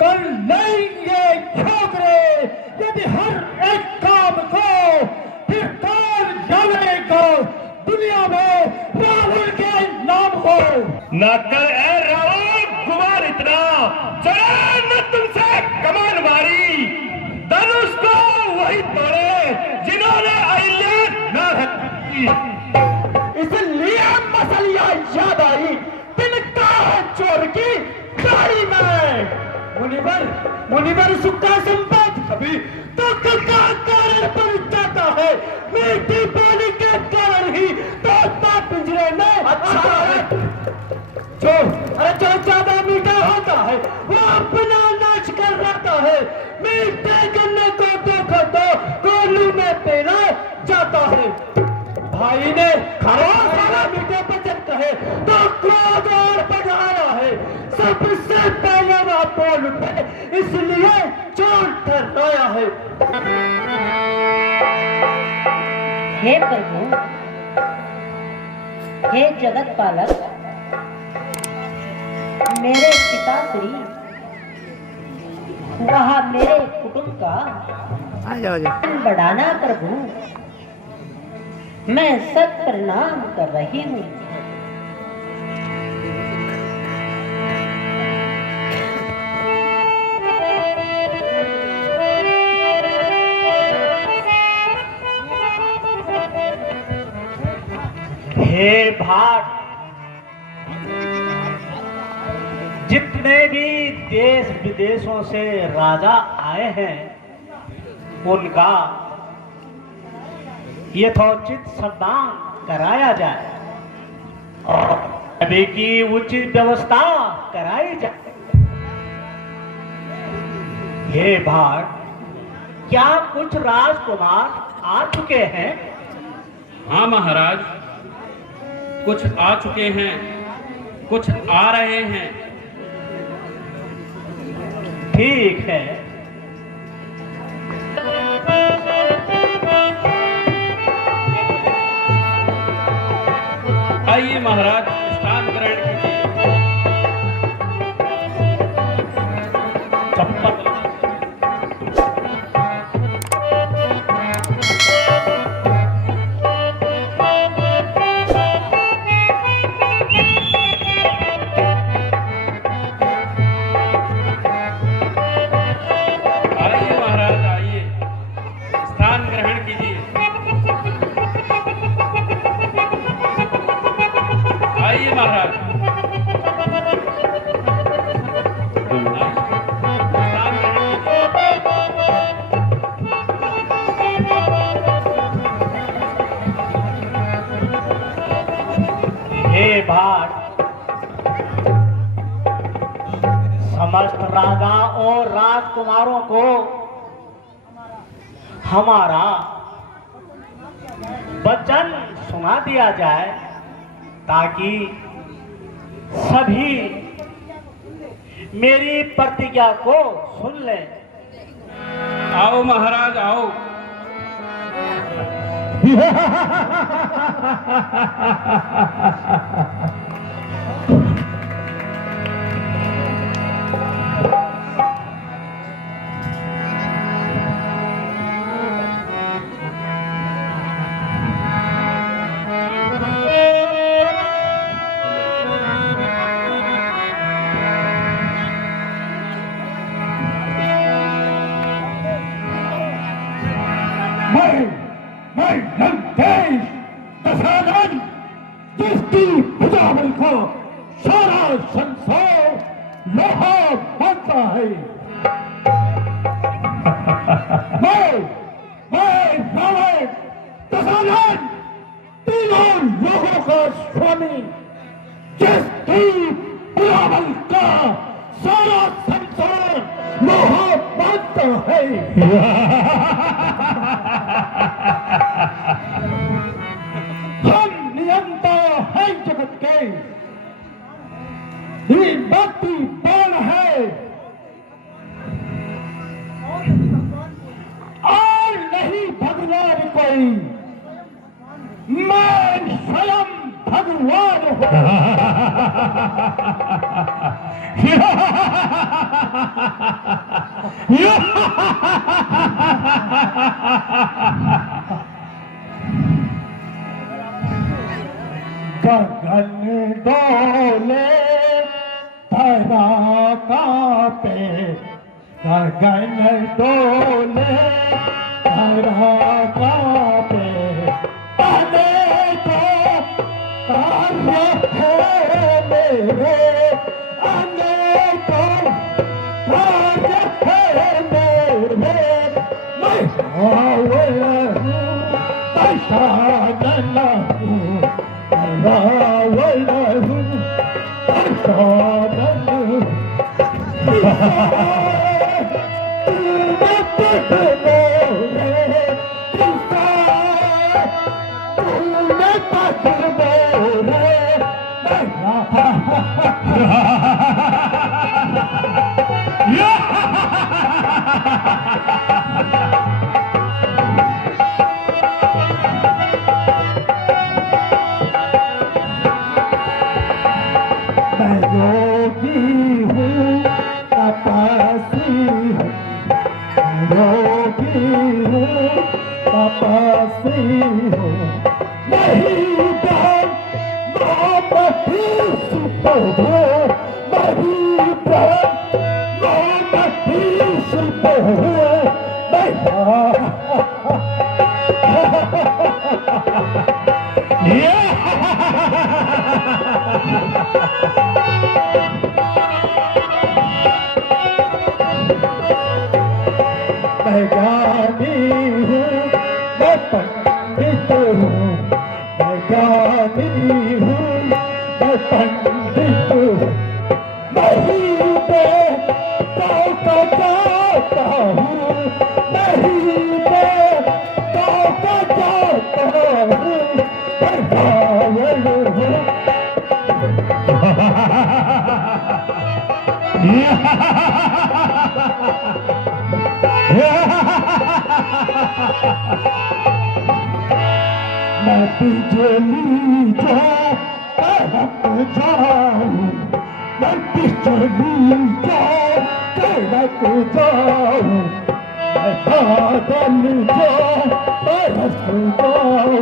कर लेंगे छोकरे यदि हर एक काम को, फिर कौन जानेगा दुनिया में राहुल के नाम को। न कर ए राहुल गुमान इतना, चले न तुमसे कमान मारी, धनुष को वही तोड़े जिन्होंने अहिल्या न रखी। इसलिए मसलिया याद आई तिनका है चोर की गाड़ी में। मुनिवर सुखा संपत कभी तो का कारण बन जाता है, मीठी बोली के कारण ही तोता पिंजरे में। अच्छा जो ज्यादा मीठा होता है वो अपना नाच कर रहता है, मीठे गन्ने को देखो तो कोलू में पेना जाता है। भाई ने खरा मीठे वचन कहे तो क्रोध और बढ़ाया है, सबसे पहले वह बोल उठे इसलिए चोर ठहराया है। हे प्रभु, हे जगत पालक, मेरे पिताश्री वह मेरे कुटुंब का बढ़ाना प्रभु, मैं सत प्रणाम कर रही हूँ। हे भाट, जितने भी देश विदेशों से राजा आए हैं उनका यथोचित सम्मान कराया जाए और अभी की उचित व्यवस्था कराई जाए। हे भाट, क्या कुछ राजकुमार आ चुके हैं? हाँ महाराज, कुछ आ चुके हैं, कुछ आ रहे हैं। ठीक है। आइए महाराज, स्थान ग्रहण कीजिए। चप्पल आइए महाराज, आइए, स्थान ग्रहण कीजिए। आइए महाराज, स्थान ग्रहण कीजिए। हे भाट, समस्त राजा और राजकुमारों को हमारा वचन सुना दिया जाए ताकि सभी मेरी प्रतिज्ञा को सुन लें। आओ महाराज, आओ। मैं लंकेश दशानन, जिसकी भुजाबल को सारा संसार लोहा मानता है। मैं रावण दशानन, तीनों लोगों का स्वामी, जिसकी भुजाबल का सारा संसार लोहा मानता है। हम नियंता है जगत के, ये भक्ति कौन है और नहीं भगवान कोई, मैं स्वयं भगवान हूँ। गगन डोले धरा कांपे, गगन डोले धरा कांपे, अनेको कार्य है मेरे, अनेको कार्य है मेरे, मैं रावण हूँ दशानन हूँ, रावण हूँ दशानन हूँ। मैं योगी हूँ तपस्वी हूँ, योगी हूँ तपस्वी हूँ, नहीं डर नाम ही सुख हो, नहीं डर नाम ही सुख हो, मैं ज्ञानी हूँ, मैं पंडित हूँ, मैं ज्ञानी हूँ, मैं पंडित हूँ, नहीं देवताओं का जाता हूँ, नहीं देवताओं का जाता हूँ, मैं रावण हूँ। मैं बिजली जो कड़क जाऊं, मैं बिजली जो कड़क जाऊं, मैं बादल जो बरस जाऊं,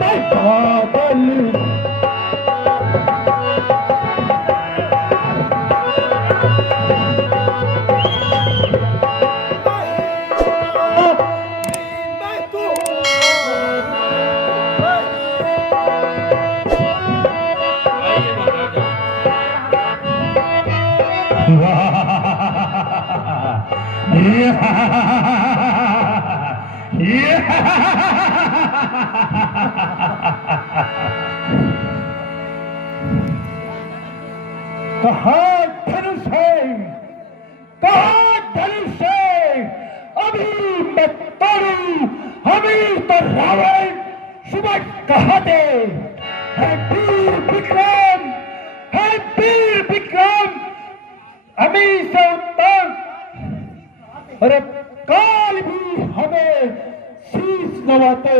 मैं बादल आइए महाराजा। कहाँ धनुष है, कहाँ धनुष है, अभी मैं तोड़ू, अभी तो रावण सुबह कहा दे, है वीर विक्रम, है वीर विक्रम, अमी से उत्तम, अरे काल भी हमें शीश नवाते।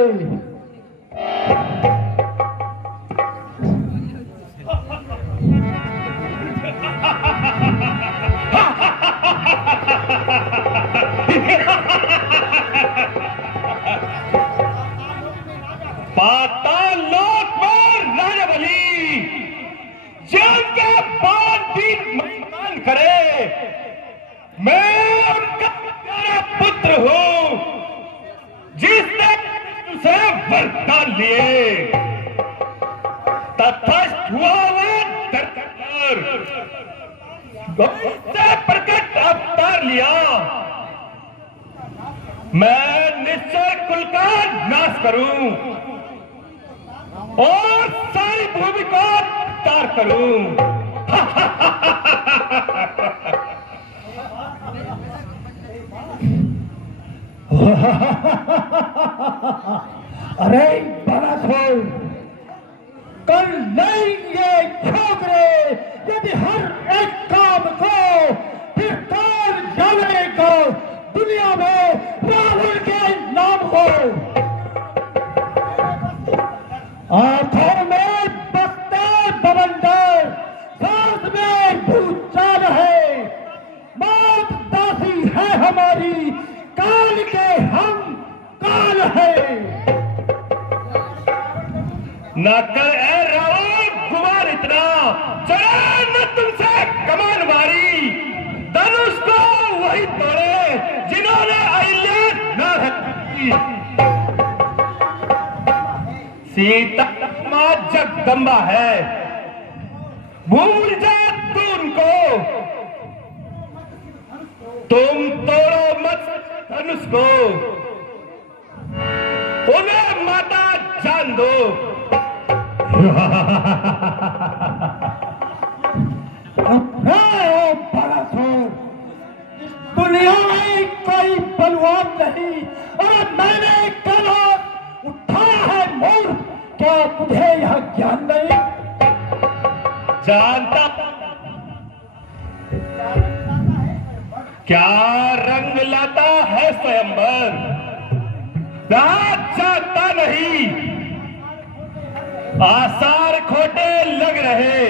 पाताल लोक में राजा बलि जिनके बाद भी मैदान करे, मैं उनका प्यारा पुत्र हूं जिसने उसे वरदान लिए, तथास्त हुआ वह धरती पर से प्रकट अवतार लिया। मैं निश्चय कुल का नाश करूं और सारी भूमि को तार करूं। अरे बड़ा खोल, कर लेंगे छोकरे यदि हर एक काम को, फिर कौन जानेगा दुनिया में रावण के नाम को। आंखों में बसते बवंडर, सांस में भूचाल है, हमारी, काल के हम काल है। ना कर ए रावण गुमान इतना, चले न तुमसे कमान मारी, धनुष को वही तोड़े जिन्होंने अहिल्या न रखी। सीता मां जगदम्बा है, भूल जा तू उनको, तुम तोड़ो मत धनुष को, उन्हें माता जान दो। दुनिया में कोई बलवान नहीं, और मैंने कल उठाया है मोर, क्या तुझे यह ज्ञान नहीं? जानता क्या रंग लाता है स्वयंवर, रात जाता नहीं, आसार खोटे लग रहे,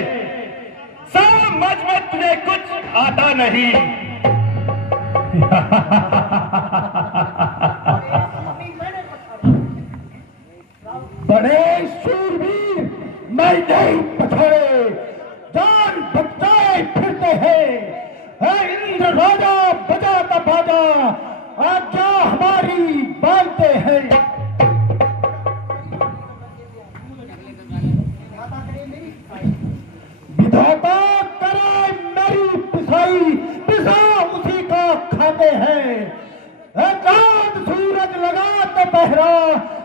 समझ में तुझे कुछ आता नहीं। बड़े शूरवीर मैं नहीं पछाड़े, जान बचाए फिरते हैं। इंद्र राजा बजाता बाजा, आज्ञा हमारी बांधते हैं। विधाता करे मेरी पिसाई, पिसा उसी का खाते हैं। चांद सूरज लगाते पहरा,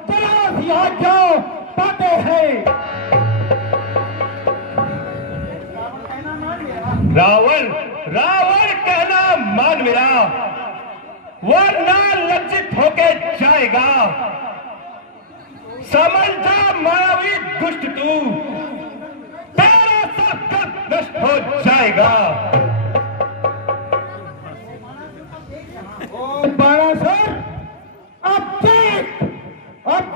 जरा सी आज्ञा पाते हैं। रावण रावण कहना मान मेरा, वरना लज्जित होके जाएगा। समझ जा मायावी दुष्ट तू, तेरा सब कर नष्ट हो जाएगा। बाणासुर, अब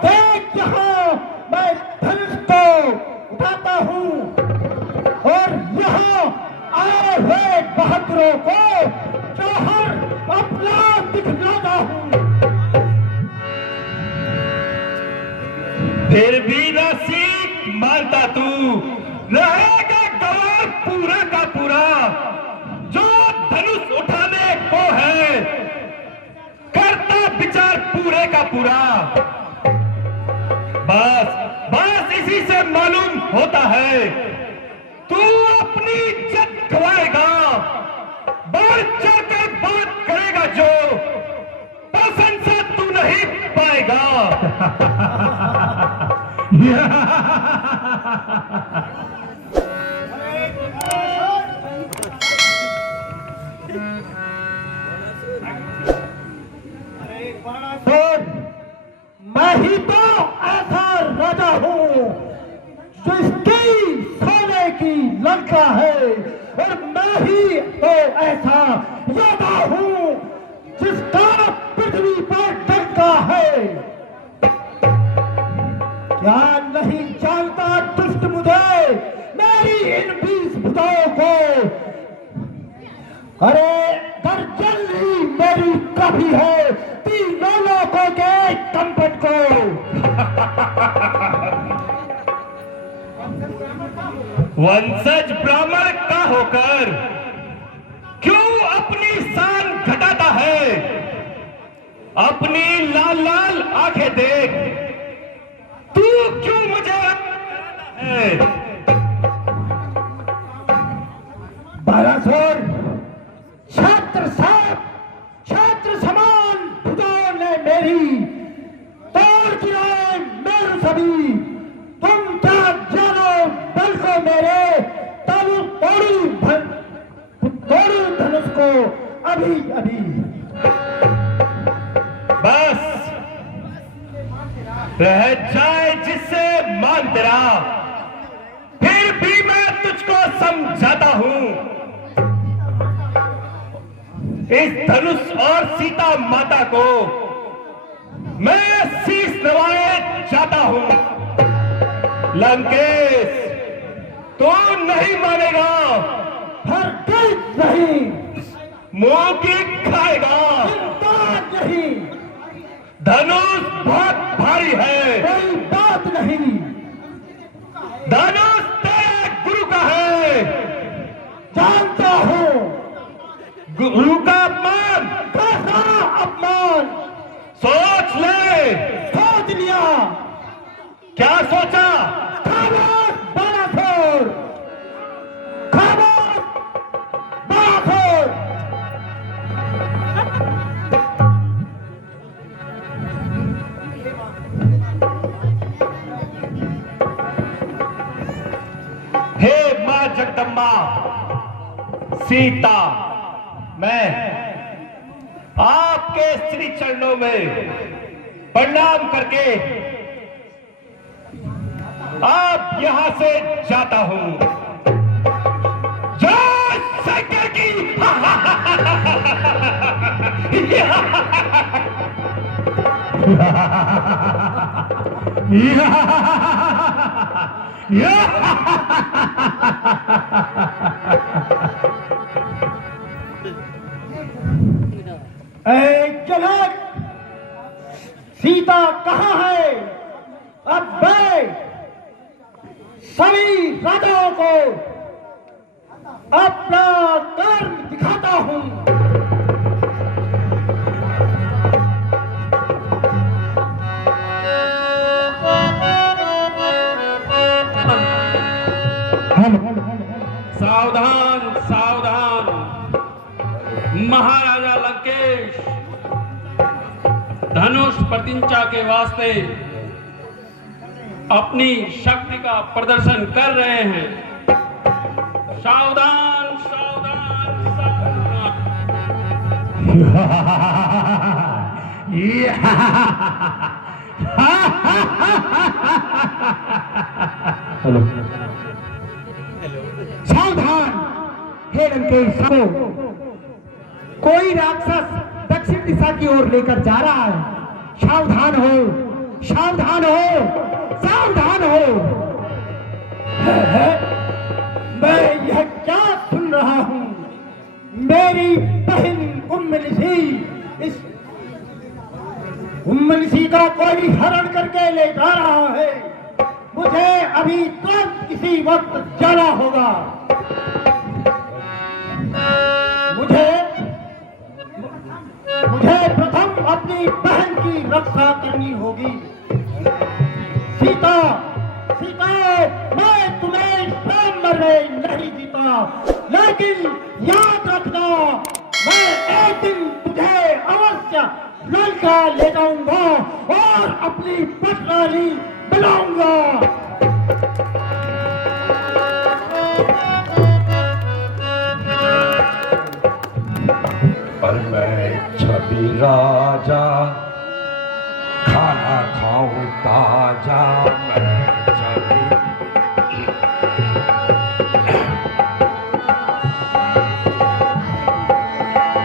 देख यहाँ मैं धनुष को उठाता हूँ, और यहाँ आए हुए बहादुरों को जौहर अपना दिखलाता हूँ। फिर भी न सीख मानता तू, रहेगा गवाह पूरा का पूरा। जो धनुष उठाने को है, करता विचार पूरे का पूरा। बस इसी से मालूम होता है, तू अपनी इज्जत गवाएगा। बढ़ चढ़कर बात करेगा जो, प्रशंसा तू नहीं पाएगा। मैं ही तो ऐसा राजा हूँ जिसकी सोने की लंका है, और मैं ही तो ऐसा योद्धा हूँ जिसका पृथ्वी पर डंका है। क्या नहीं जानता दुष्ट मुझे, मेरी इन 20 भुजाओं को? अरे गर्जन ही मेरी काफी है तीनों लोगों के कंपन को। वंशज ब्राह्मण का होकर क्यों अपनी शान घटाता है? अपनी लाल लाल आंखें देख, तू क्यों मुझे है? बालासुर, छात्र समान भुजाओं ने मेरी तोड़ गिराए मेरे सभी। तुम क्या जानो बल को मेरे, तोड़ू धनुष को अभी अभी। बस रह जाए जिससे मान तेरा, फिर भी मैं तुझको समझाता हूं। इस धनुष और सीता माता को मैं शीश नवाए जाता हूं। लंकेश, तू नहीं मानेगा, हरगिज़ नहीं। मुंह की खाएगा। धनुष बहुत भारी है। कोई बात नहीं। धनुष तेरे गुरु का है। जानता हूँ। गुरु का अपमान। कैसा अपमान? सोच ले। सोच लिया। क्या सोचा? खामोश बालाखोर, खामोश बालाखोर। हे मां जगदम्बा सीता, मैं आपके श्री चरणों में प्रणाम करके आप यहां से जाता हूं। जय शंकर की। ऐ जनक, सीता कहाँ है? अब मैं सभी राजाओं को अपना कर्म दिखाता हूँ। सावधान सावधान, महाराजा लंकेश धनुष प्रतिंचा के वास्ते अपनी शक्ति का प्रदर्शन कर रहे हैं। सावधान सावधान सावधान। सावधान हे लंकेश, कोई राक्षस दक्षिण दिशा की ओर लेकर जा रहा है। सावधान हो, सावधान हो, सावधान हो। मैं यह क्या सुन रहा हूँ? मेरी बहन उम्मनिसी, इस उम्मनिसी का कोई हरण करके ले जा रहा है। मुझे अभी तुरंत किसी वक्त जाना होगा। मुझे प्रथम अपनी बहन की रक्षा करनी होगी। सीता, सीता, मैं तुम्हें स्वयं मरने नहीं जीता, लेकिन याद रखना, मैं एक दिन तुझे अवश्य लंका ले जाऊंगा और अपनी पटरानी बनाऊंगा। पर मैं छवि राजा, खाना खाऊं ताजा।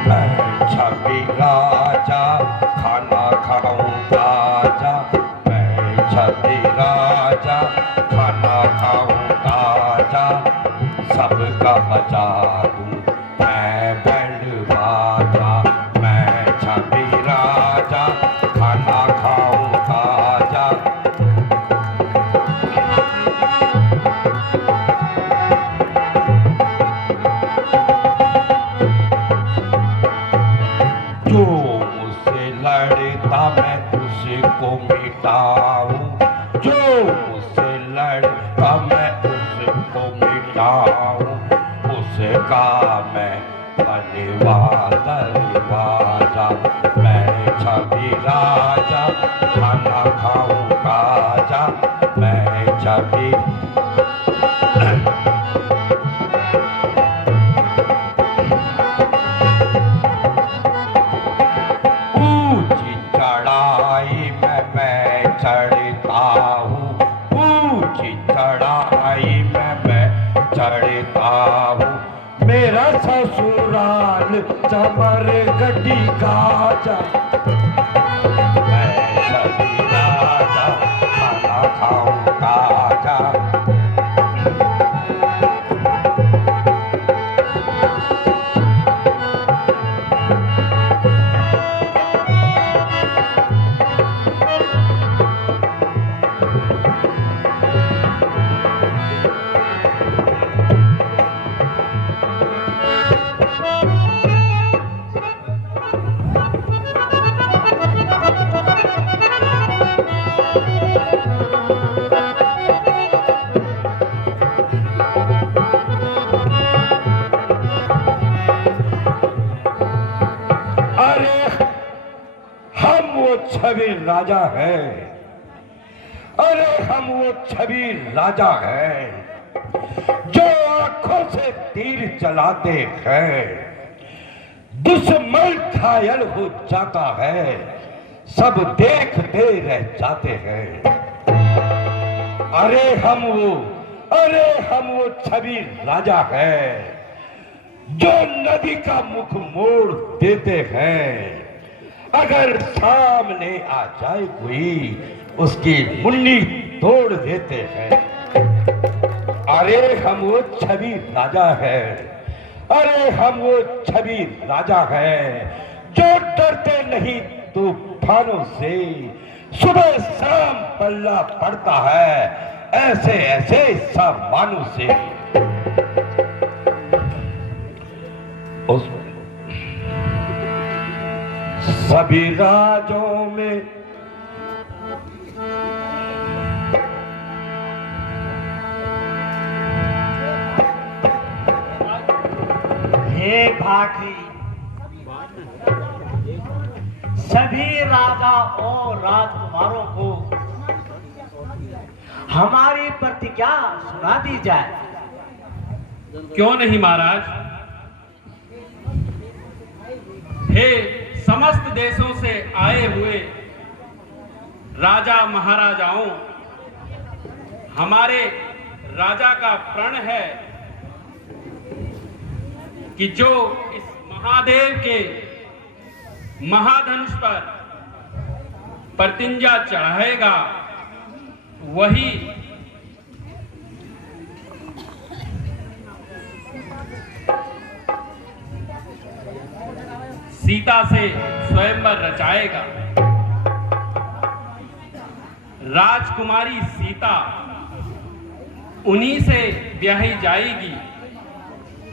मैं छवि राजा, खाना खाऊं ताजा। मैं छवि राजा, खाना खाऊं ताजा। सबका बचा दूं मैं बैलवाजा। मैं छवि राजा, खाना खाऊं ताजा। जो मुझसे लड़ता मैं उसको मिटाऊं। जो मुझसे लड़ता मैं उसको मिटाऊं। उसका मैं बनवाजा दरवाजा। मैं छवि राजा, खाना खाऊं ताजा। मैं छवि ऊंची चढ़ाई में मैं चढ़ता हूँ। ऊंची चढ़ाई में मैं चढ़ता हूँ। मेरा ससुराल चमरगढ़ी गाजा। मैं छवि राजा, खाना खाऊं ताजा। छवि राजा हैं। अरे हम वो छवि राजा हैं जो आंखों से तीर चलाते हैं, दुश्मन घायल हो जाता है, सब देखते रह जाते हैं। अरे हम वो छवि राजा हैं जो नदी का मुख मोड़ देते हैं, अगर सामने आ जाए कोई उसकी मुन्नी तोड़ देते हैं। अरे हम वो छवि राजा हैं, अरे हम वो छवि राजा हैं जो डरते नहीं तूफानों से, सुबह शाम पल्ला पड़ता है ऐसे ऐसे सामानों से। उस सभी राजों में हे भाटी, सभी राजा और राजकुमारों को हमारी प्रतिज्ञा सुना दी जाए। क्यों नहीं महाराज। हे समस्त देशों से आए हुए राजा महाराजाओं, हमारे राजा का प्रण है कि जो इस महादेव के महाधनुष पर प्रतिज्ञा चढ़ाएगा वही सीता से स्वयंवर रचाएगा। राजकुमारी सीता उन्हीं से ब्याही जाएगी।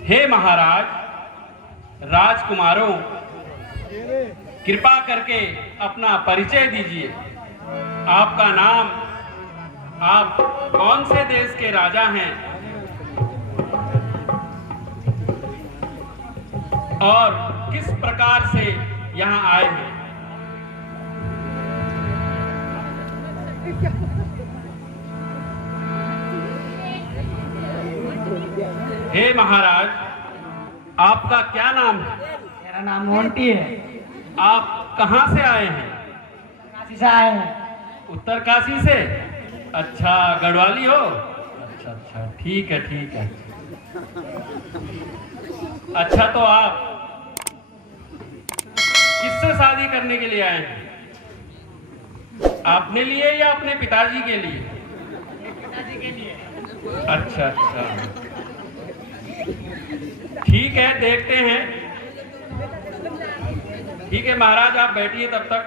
हे महाराज, राजकुमारों, कृपा करके अपना परिचय दीजिए। आपका नाम, आप कौन से देश के राजा हैं और किस प्रकार से यहाँ आए हैं? हे महाराज, आपका क्या नाम है? मेरा नाम मोंटी है। आप कहाँ से आए हैं? काशी से आए हैं। उत्तर काशी से? अच्छा, गढ़वाली हो? अच्छा अच्छा, ठीक है ठीक है। अच्छा, तो आप किससे शादी करने के लिए आए हैं? अपने लिए या अपने पिताजी के लिए? पिताजी के लिए। अच्छा अच्छा, ठीक है, देखते हैं। ठीक है महाराज, आप बैठिए तब तक,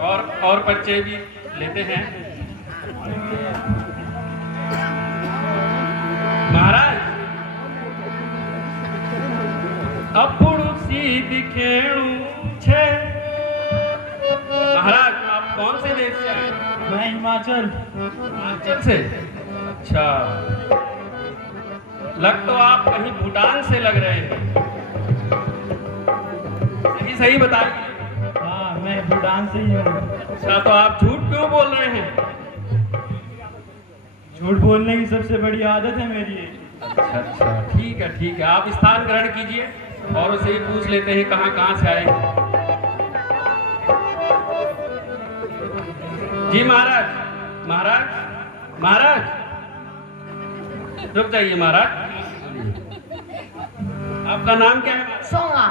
और परिचय भी लेते हैं। महाराज, अपुड़ सी दिखेणु छे। महाराज, आप कौन से देश से आए? मैं हिमाचल। हिमाचल से? अच्छा, लग तो आप कहीं भूटान से लग रहे हैं। सही बताइए। हाँ, मैं भूटान से ही हूँ। अच्छा, तो आप झूठ क्यों बोल रहे हैं? झूठ बोलने की सबसे बड़ी आदत है मेरी। अच्छा अच्छा, ठीक है ठीक है, आप स्थान ग्रहण कीजिए और उसे पूछ लेते हैं कहाँ कहाँ से आए। जी महाराज, महाराज, महाराज, रुक जाइए महाराज। आपका नाम क्या है? सोंगा।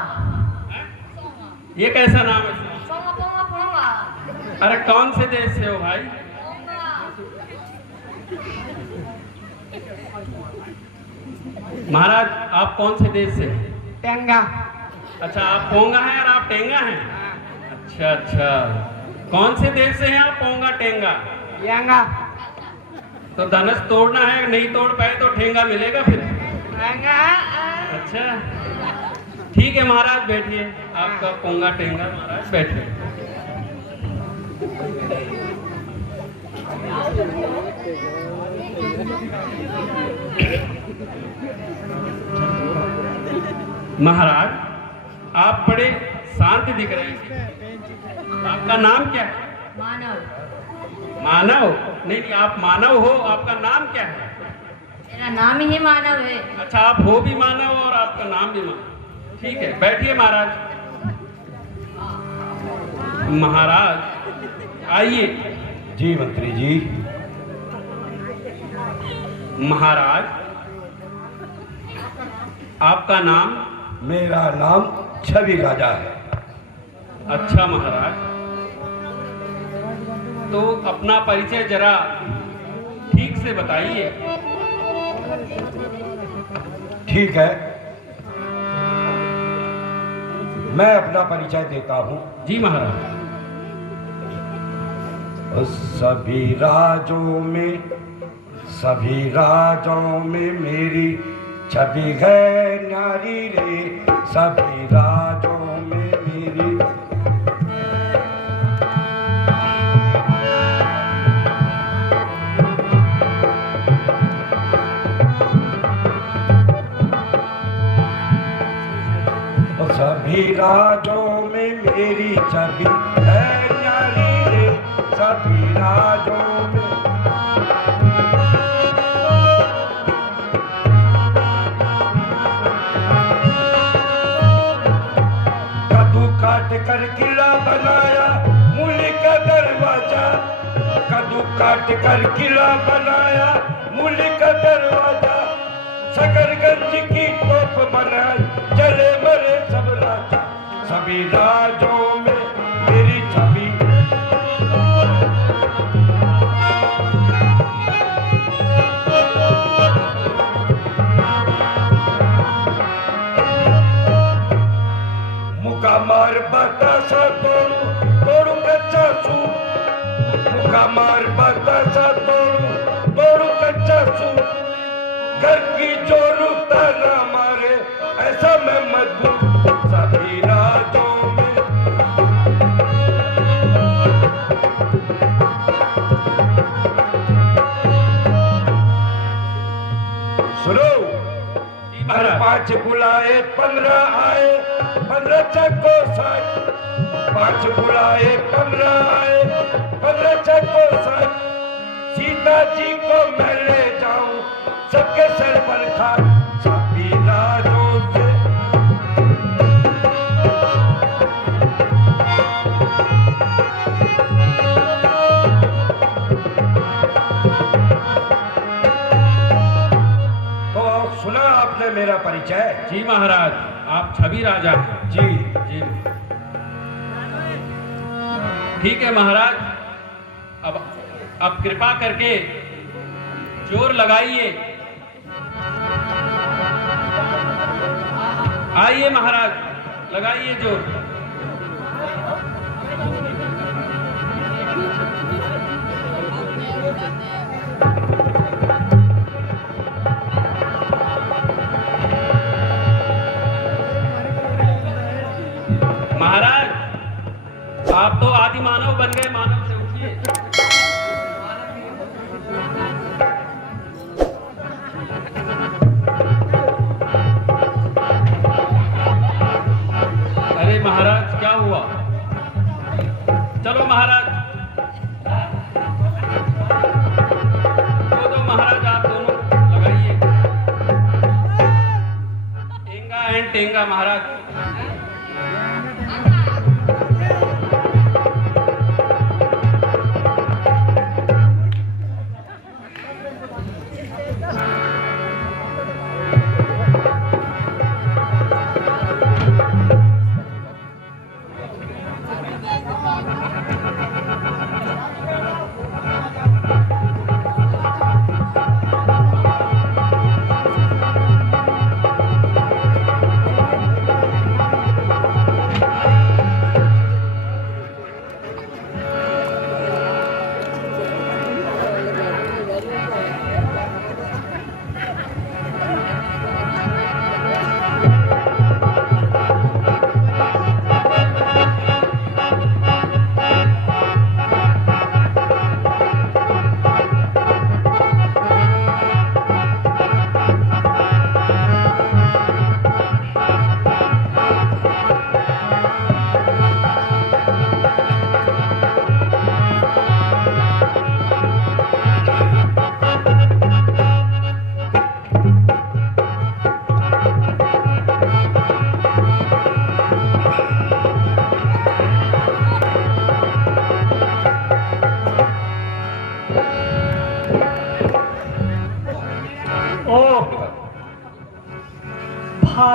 ये कैसा नाम है? सोंगा पोंगा पोंगा। अरे कौन से देश से हो भाई? महाराज, आप कौन से देश से? टेंगा। अच्छा, आप पोंगा हैं और आप टेंगा हैं? अच्छा अच्छा, कौन से देश से हैं आप? पोंगा टेंगा? यांगा। तो धनुष तोड़ना है, नहीं तोड़ पाए तो ठेंगा मिलेगा फिर। अच्छा, ठीक है महाराज, बैठिए। आपका पोंगा टेंगा, महाराज बैठिए। महाराज, आप बड़े शांत दिख रहे हैं। आपका नाम क्या है? मानव। मानव? नहीं नहीं, आप मानव हो, आपका नाम क्या है? मेरा नाम ही मानव है। अच्छा, आप हो भी मानव और आपका नाम भी मानव। ठीक है, बैठिए महाराज। महाराज आइए। जी मंत्री जी। महाराज, आपका नाम? मेरा नाम छवि राजा है। अच्छा महाराज, तो अपना परिचय जरा ठीक से बताइए। ठीक है, मैं अपना परिचय देता हूं। जी महाराज। सभी राजों में मेरी छवि है न्यारी रे। सभी राजों में मेरी सभी राजों में मेरी छवि है न्यारी रे। सभी राजों में कद्दू काट कर किला बनाया मूली का दरवाजा। कद्दू काट कर किला बनाया मूली का दरवाजा। शकरगंज की तोप बनाई चले मरे सब राजा। सभी राजों में मेरी छवि मुका मार बतासा तोड़ू तोड़ू कच्चा सूप। मुका मार बतासा तोड़ू तोड़ू कच्चा सूप। घर की जोरू ताना मारे ऐसा मैं मजबूर। सभी राजों में सुनो। हर 5 बुलाए 15 आए 15 चक्को साथ। 5 बुलाए 15 आए 15 चक्को साथ। सीता जी को मैं ले जाऊं सबके सर पर खा। सभी राजों से तो सुना आपने मेरा परिचय? जी महाराज, आप छवि राजा हैं। जी जी ठीक है महाराज, अब कृपा करके जोर लगाइए। आइए महाराज, लगाइए जोर। महाराज, आप तो आदि मानव बन गए। मानव से उठिए। अरे महाराज, क्या हुआ? चलो महाराज, दो महाराज, आप दोनों लगाइए। टेंगा एंड टेंगा महाराज।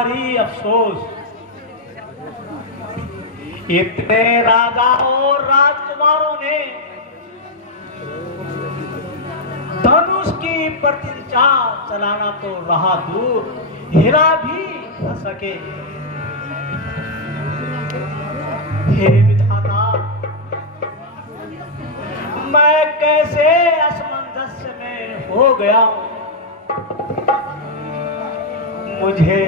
भारी अफसोस, इतने राजाओं और राजकुमारों ने धनुष की प्रतिष्ठा चलाना तो रहा दूर, हिला भी न सके। हे विधाता, मैं कैसे असमंजस में हो गया हूं। मुझे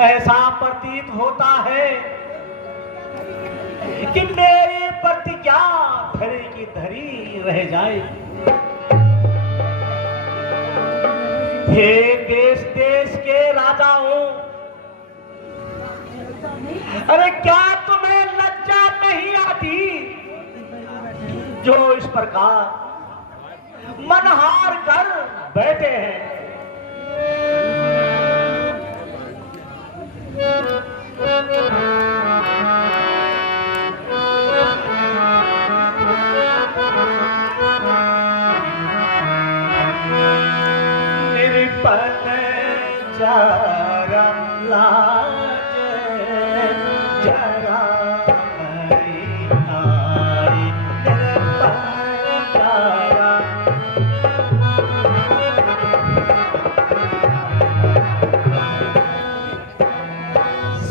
ऐसा प्रतीत होता है कि मेरी प्रतिज्ञा धरी की धरी रह जाए। हे देश देश के राजाओं, अरे क्या तुम्हें लज्जा नहीं आती जो इस प्रकार मनहार कर बैठे हैं? निरपन चरम लाज जरा हरि आई, निरपन चरम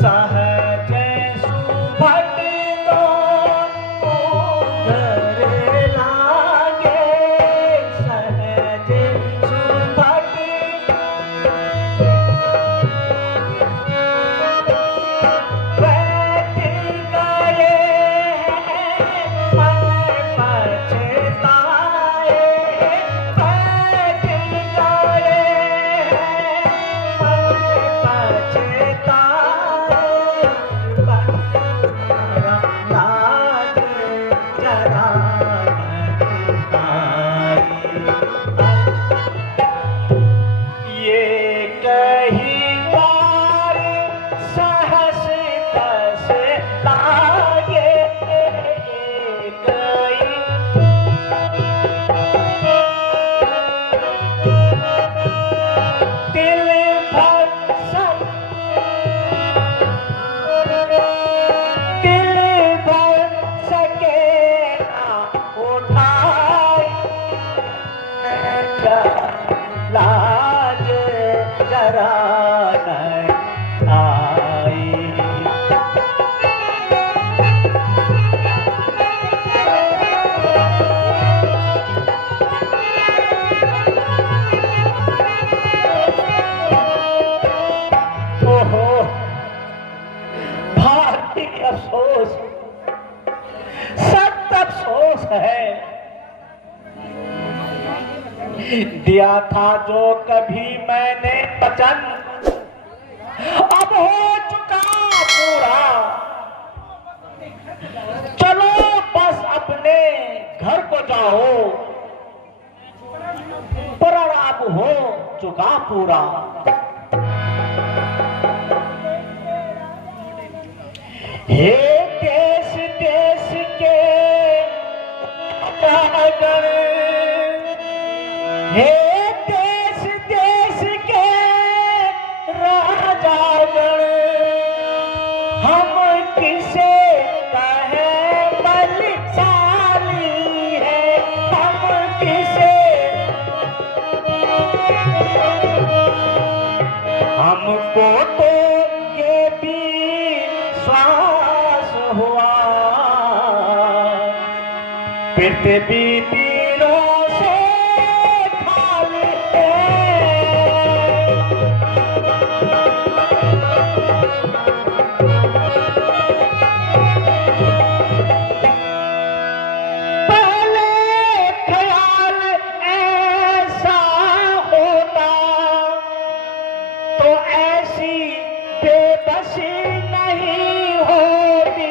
सहज सुभट तो उधर लागे, सहज सुभट बैठ गए मन पछताए, बैठ गए मन पछताए, लाज जरा नहीं आई। ये कहीं बार सहस दस लागे, कहीं दिल भर सब, दिल भर सके ना उठाए, लाज जरा नहीं आई। ओहो, भारी अफसोस, सख्त अफसोस है। दिया था जो कभी मैंने वचन, अब हो चुका पूरा। चलो बस अपने घर को जाओ, प्रण अब हो चुका पूरा। हे देश देश के राजगण, हे देश देश के राजागण, हम किसे कहें बलशाली है, हम किसे, हमको तो ये विश्वास हुआ पृथ्वी वीरों से खाली है। पहले ख्याल ऐसा होता तो ऐसी बेबसी नहीं होती।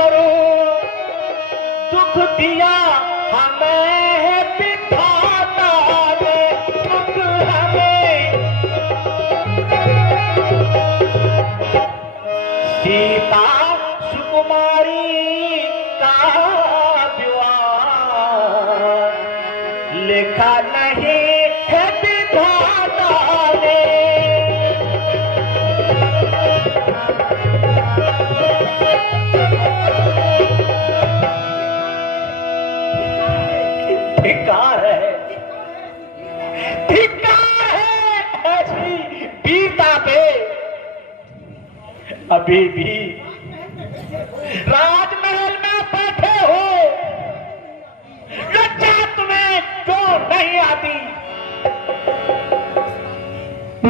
करूं, दुख दिया हमें बिठाता रे, दुख हमें। सीता सुकुमारी का विवाह लिखा नहीं है विधाता ने। धिक्कार है, धिक्कार है ऐसी वीरता पे। अभी भी राजमहल में बैठे हो, लज्जा तुम्हें क्यों नहीं आती?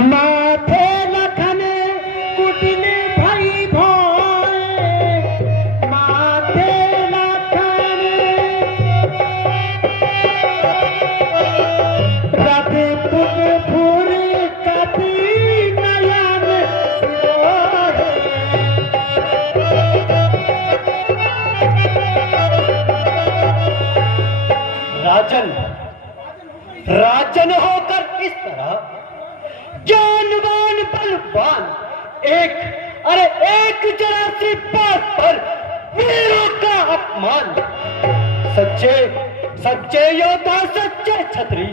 माथे लखन कुटिल भई भोए, माथे लखन रथ पुट फुर कपी नयन सोहे। राजन, राजन होकर इस तरह जानवान बलवान, एक जरा सी बात पर वीरों का अपमान। सच्चे योद्धा, सच्चे छतरी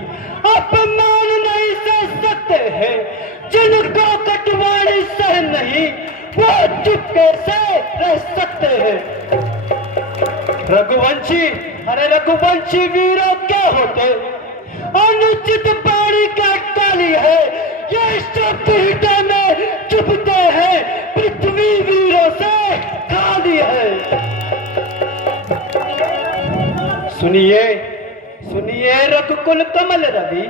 अपमान नहीं सह सकते हैं। जिनको कटवाणी सह नहीं, वो चुपके से रह सकते हैं। रघुवंशी वीरों क्या होते? अनुचित बाणी का काली है, ये शब्द हृदय में चुभते हैं। पृथ्वी वीरों से खाली है। सुनिए रघुकुल कमल रवि,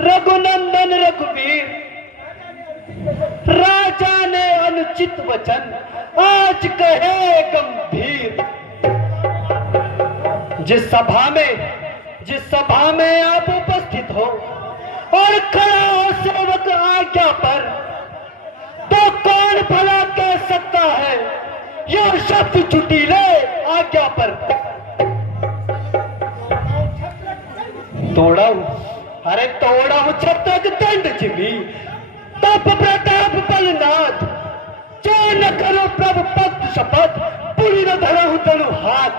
रघुनंदन रघुवीर। राजा ने अनुचित वचन आज कहे गंभीर। जिस सभा में आप उपस्थित हो और खड़ा हो सेवक आज्ञा पर, तो कौन भला कह सकता है यह शब्द चुटीले आज्ञा पर? तोड़ा हूं जब तक दंड जिमी, तब प्रताप बलनाथ। जो न करो प्रभु भक्त शपथ, पूरी न धरा तनु हाथ।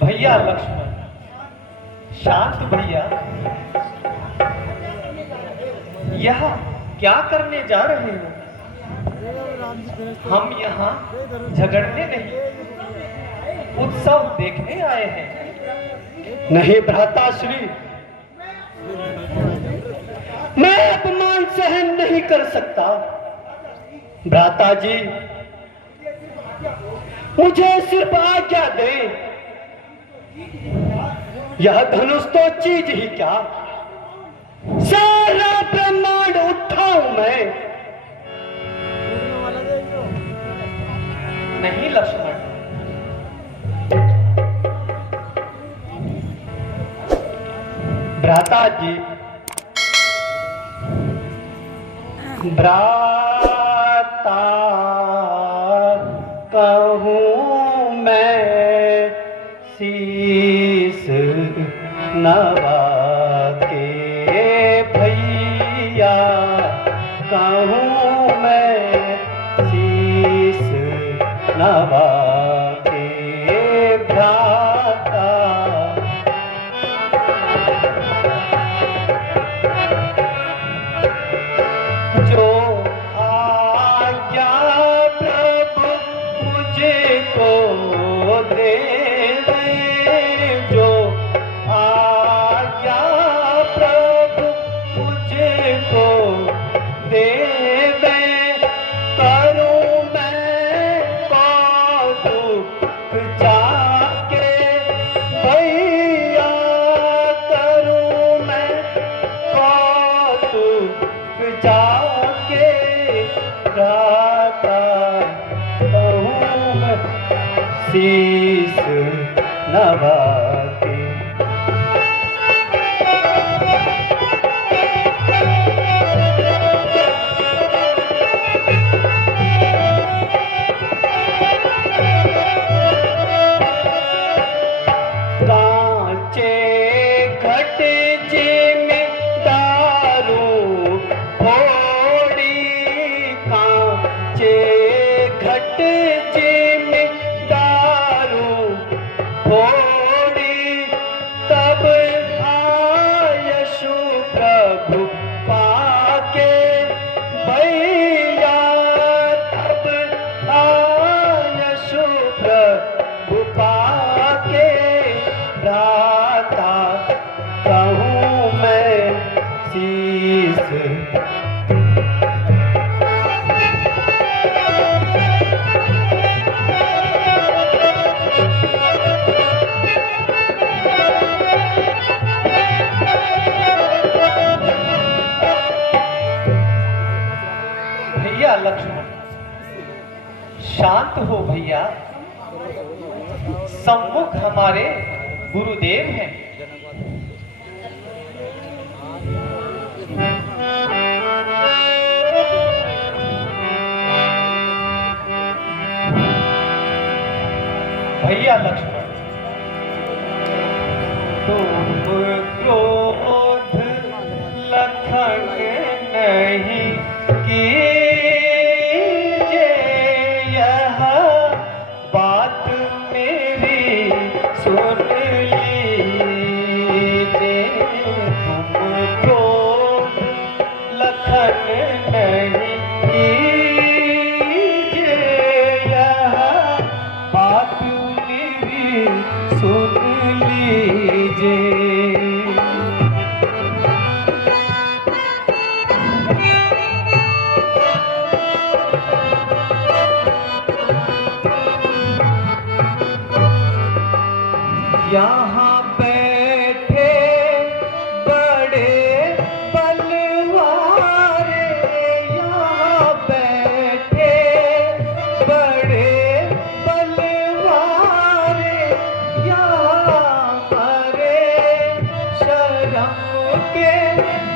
भैया लक्ष्मण, शांत भैया, यह क्या करने जा रहे हो? हम यहाँ झगड़ने नहीं, उत्सव देखने आए हैं। नहीं भ्राताश्री, मैं अपमान सहन नहीं कर सकता। भ्राता जी, मुझे सिर्फ आज्ञा दें। यह धनुष तो चीज ही क्या, सारा ब्रह्मांड उठाऊं मैं। नहीं लक्ष्मण, भ्राता जी, भ्राता कहूं मैं शीस नवा के भैया, कहूं मैं शीस नवा के भ्राता। जो आज्ञा प्रभु मुझे को देवे, जो आज्ञा प्रभु मुझे को देवे, करूं मैं कौतुक जाके भैया, करूं मैं कौतुक जाके गाता कहूं मैं शीस नवा के। बचे घट जिम दारू थोड़ी, तब आयशु प्रभु पाके भैया, तब आयशु प्रभु पाके राता कहूँ मैं शीस। भैया लक्ष्मण शांत हो भैया, सम्मुख हमारे गुरुदेव हैं। भैया लक्ष्मण तुम क्रोध लखन नहीं कीजे, यह बात मेरी सुन लीजिए। तुम क्रोध लखन नहीं कीजिए, यह बात मेरी सुन लीजिए। यहाँ बैठे बड़े बलवारे, यहाँ बैठे बड़े बलवारे, यहाँ मरे शर्म के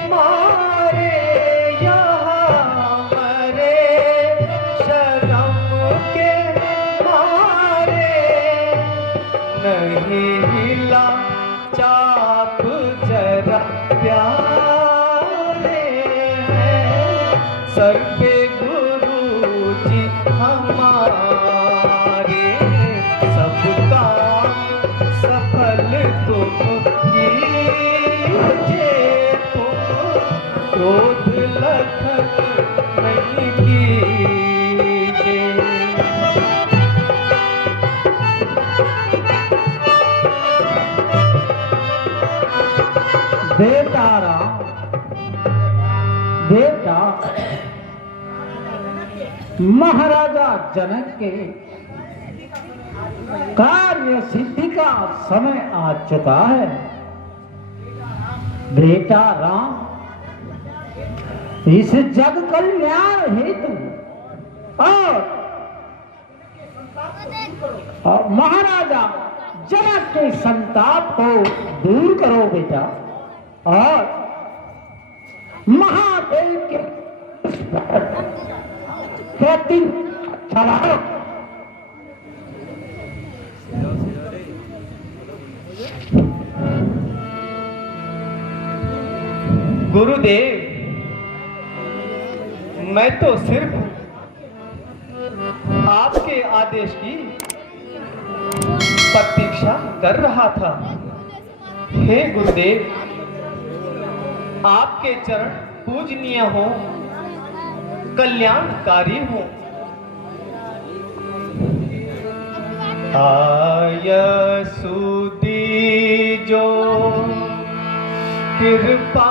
मारे, यहाँ मरे शर्म के मारे। नहीं हिला चाप जरा प्यारे हैं, सर पे गुरु जी हमारे। सब काम सफल तुम कीजिए, तुम क्रोध लखन नहीं कीजिए। बेटा राम, बेटा महाराजा जनक के कार्य सिद्धि का समय आ चुका है। बेटा राम, इस जग कल्याण हेतु और महाराजा जनक के संताप को दूर करो बेटा, और महादेव के प्रति चलाओ। गुरुदेव, मैं तो सिर्फ आपके आदेश की प्रतीक्षा कर रहा था। हे गुरुदेव, आपके चरण पूजनीय हो, कल्याणकारी हो। आयसु दीजो कृपा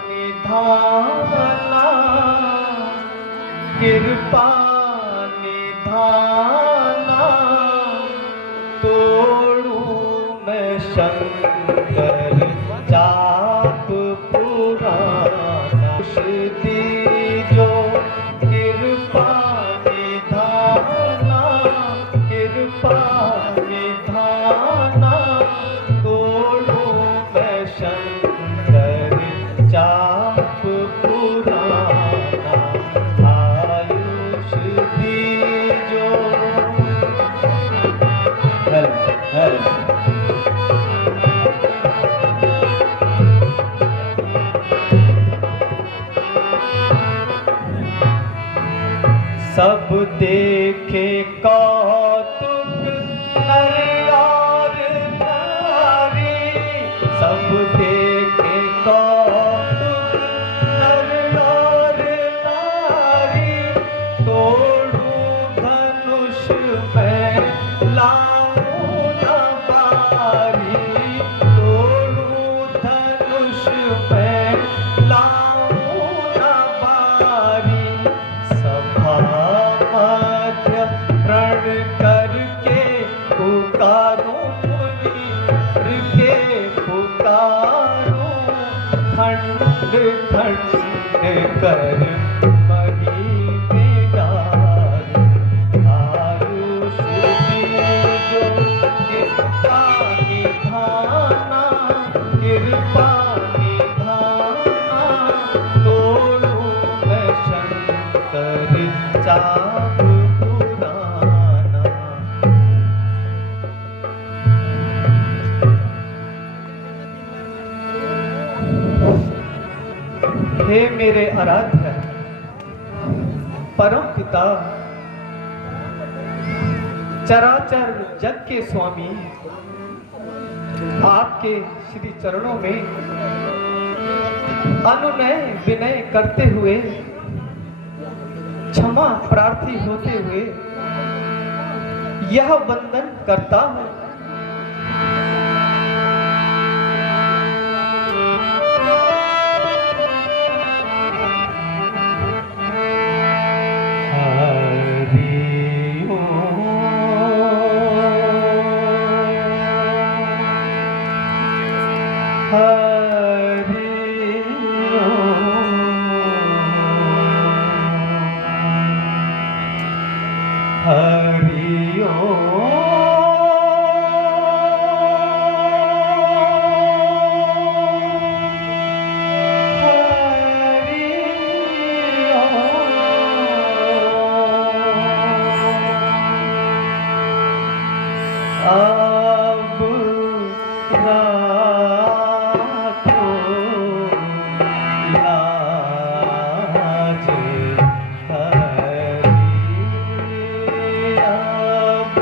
निधाना, कृपा निधाना, तोड़ू मैं शंकर चाप पुराना। दीजो कृपा निधाना, कृपा निधाना, तोड़ू मैं शंकर चाप पुराना। आयुष दीजो सब देखे कौतुक नर और नारी, सब देखे कौतुक नर और नारी, तोड़ू धनुष में लाऊं न बारी, तोड़ू धनुष में लाऊं न बारी, सभा मध्य प्रण करके पुकारूं मुनि के पुकारूं, खंड खंड कर मही में डारूं, आयुष दीजो कृपा निधाना, कृपा निधाना, तोड़ूं मैं शंकर चाप पुराना। हे मेरे आराध्य परम पिता, चराचर जग के स्वामी, आपके श्री चरणों में अनुनय विनय करते हुए, क्षमा प्रार्थी होते हुए यह वंदन करता हूं। हरि अब राखो लाज, हरि अब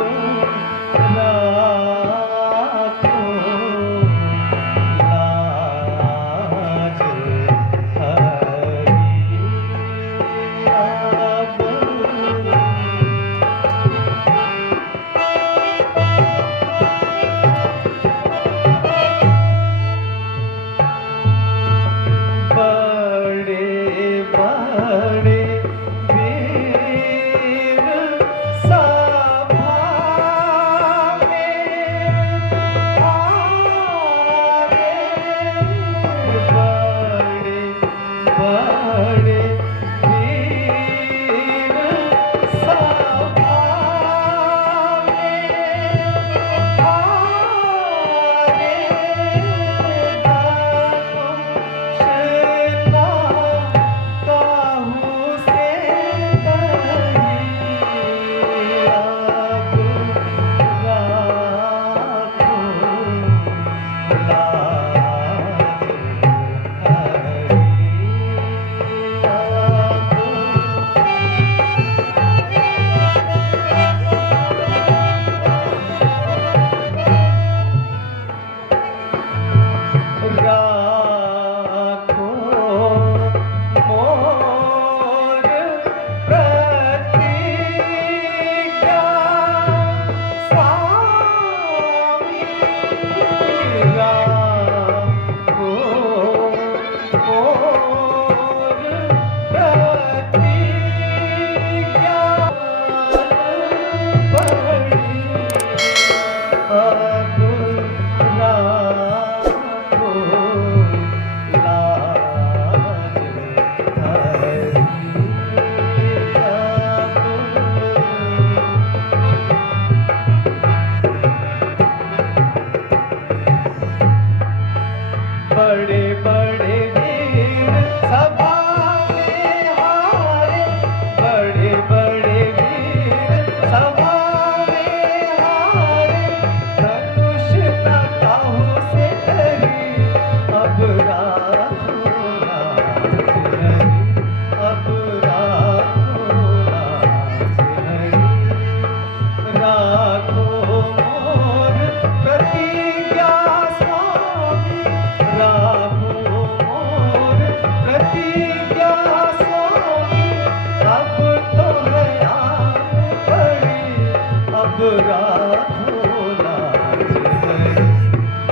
राखो लाज हरी,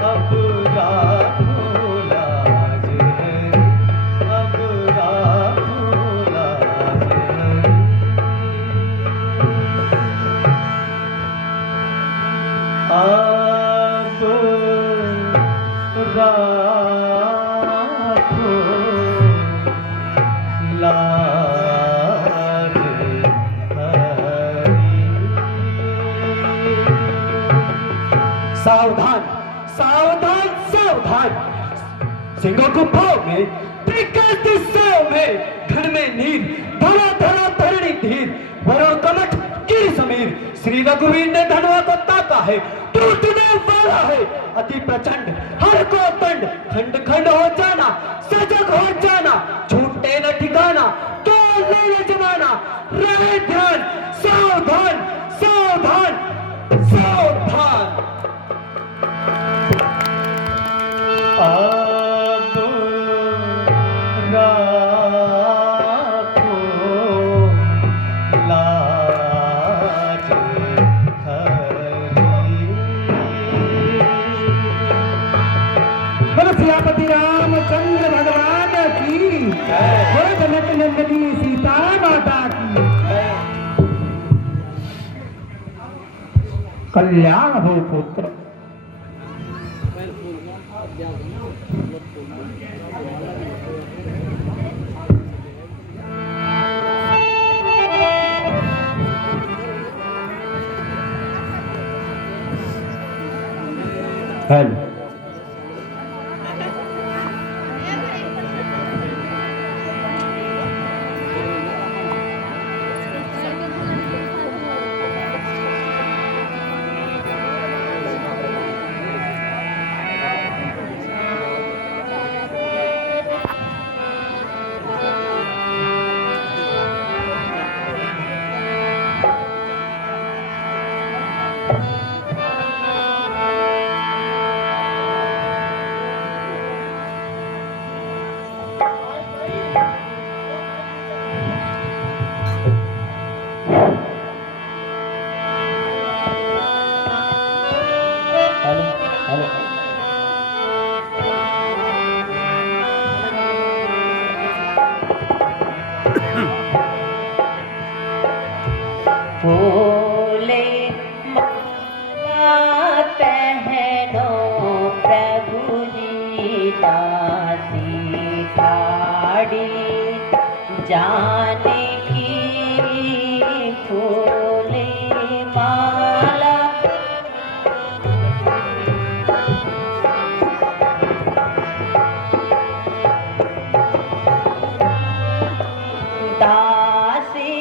अब राखो लाज हरी, अब राखो लाज हरी। अब राखो लाज हरी। सावधान सावधान सावधान, सिंहों गुफाओं में, दिग्गज दिशाओं में, घर में नीर, धरा धरा धरणी धीर, वरुण कमठ गिर समीर। श्री रघुवीर ने धनवा को ताका है, टूटने वाला है अति प्रचंड, हर को दंड, खंड खंड हो जाना, सजग हो जाना, छूटे न ठिकाना, तोल ले न जमाना, रहे ध्यान, सावधान सावधान सावधान। अब राखो लाज हरी। बोलो सियापति रामचंद्र भगवान की, बोलो जनक नंदनी सीता माता की, कल्याण हो पुत्र। हेलो बोले माला पहनो प्रभु जी दासी ठाड़ी, जाने की फूले माला दासी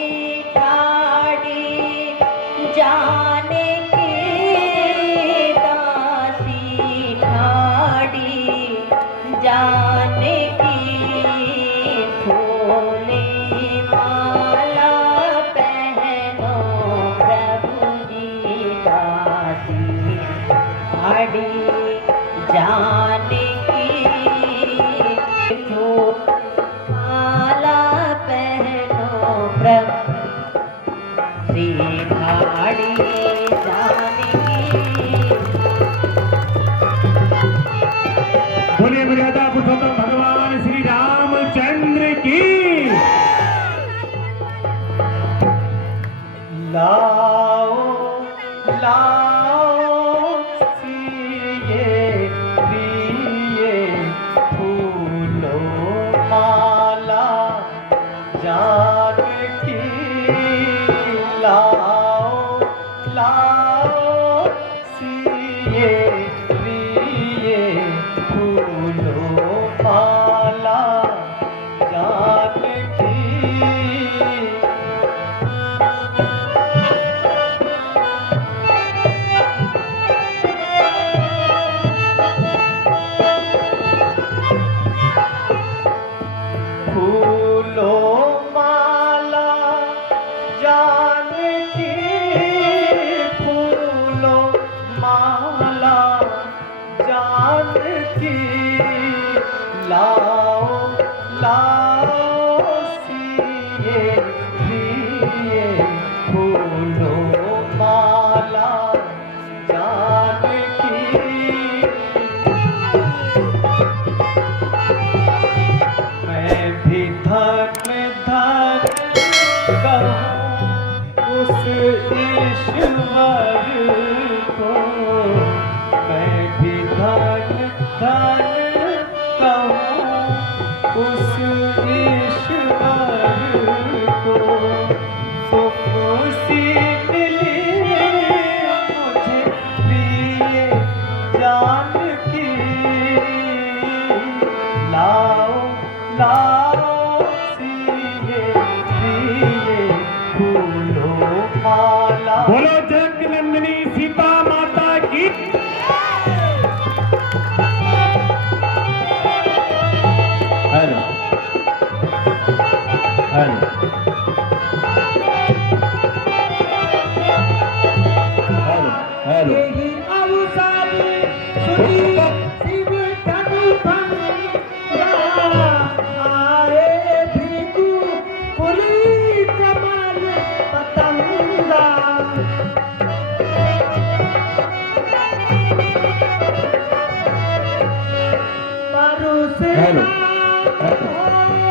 ठाड़ी, जाने की दासी ठाड़ी, जाने की फूले माला पहनो प्रभु जी दासी ठाड़ी, जाने की फूल माला पहनो प्रभु श्री ठाड़ी, जाने की। बोले मर्यादा पुरुषोत्तम भगवान श्री रामचंद्र की। लाओ लाओ सिए प्रिय फूलो माला जानकी, लाओ लाओ सिए प्रिय फूलो माला जानकी। फूलो माला जानकी, ईश्वर को मैं भी धन धन कहूँ, उस ईश्वर को तो खुशी मिली मुझे प्रिय जान की। लाओ लाओ सिए प्रिय फूलों माला। बोलो जग नंदिनी सीता माता की। हेलो हेलो हेलो यही अवसर सुनी शिव धनु भंगा, आए भृगु कुली कमल पतंगा। हेलो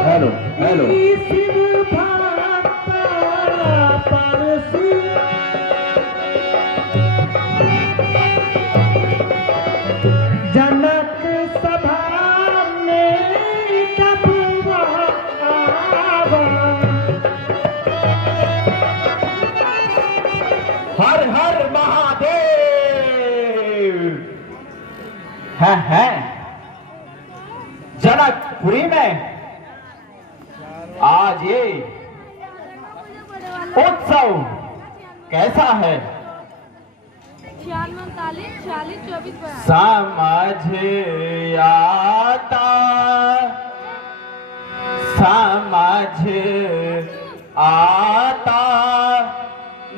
हेलो हेलो शिव भक्ता परसु जनक सभा में तब वह आवा। हर हर महादेव। है जनकपुरी में आज ये उत्सव कैसा है? 46 समझ आता समझ आता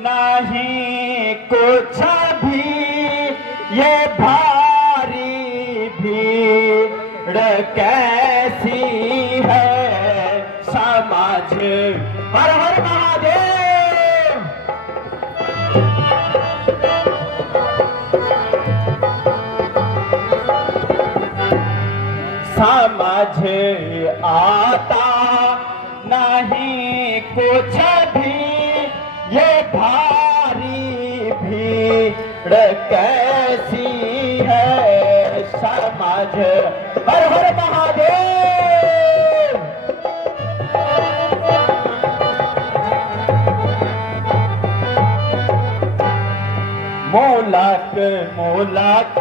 नहीं कुछ भी, ये भारी भीड़ कैसी है समझ। हर हर महादेव। समझ आता नहीं कुछ भी, ये भारी भीड़ कैसी है समझ। हर हर महादेव। मोलक मोलक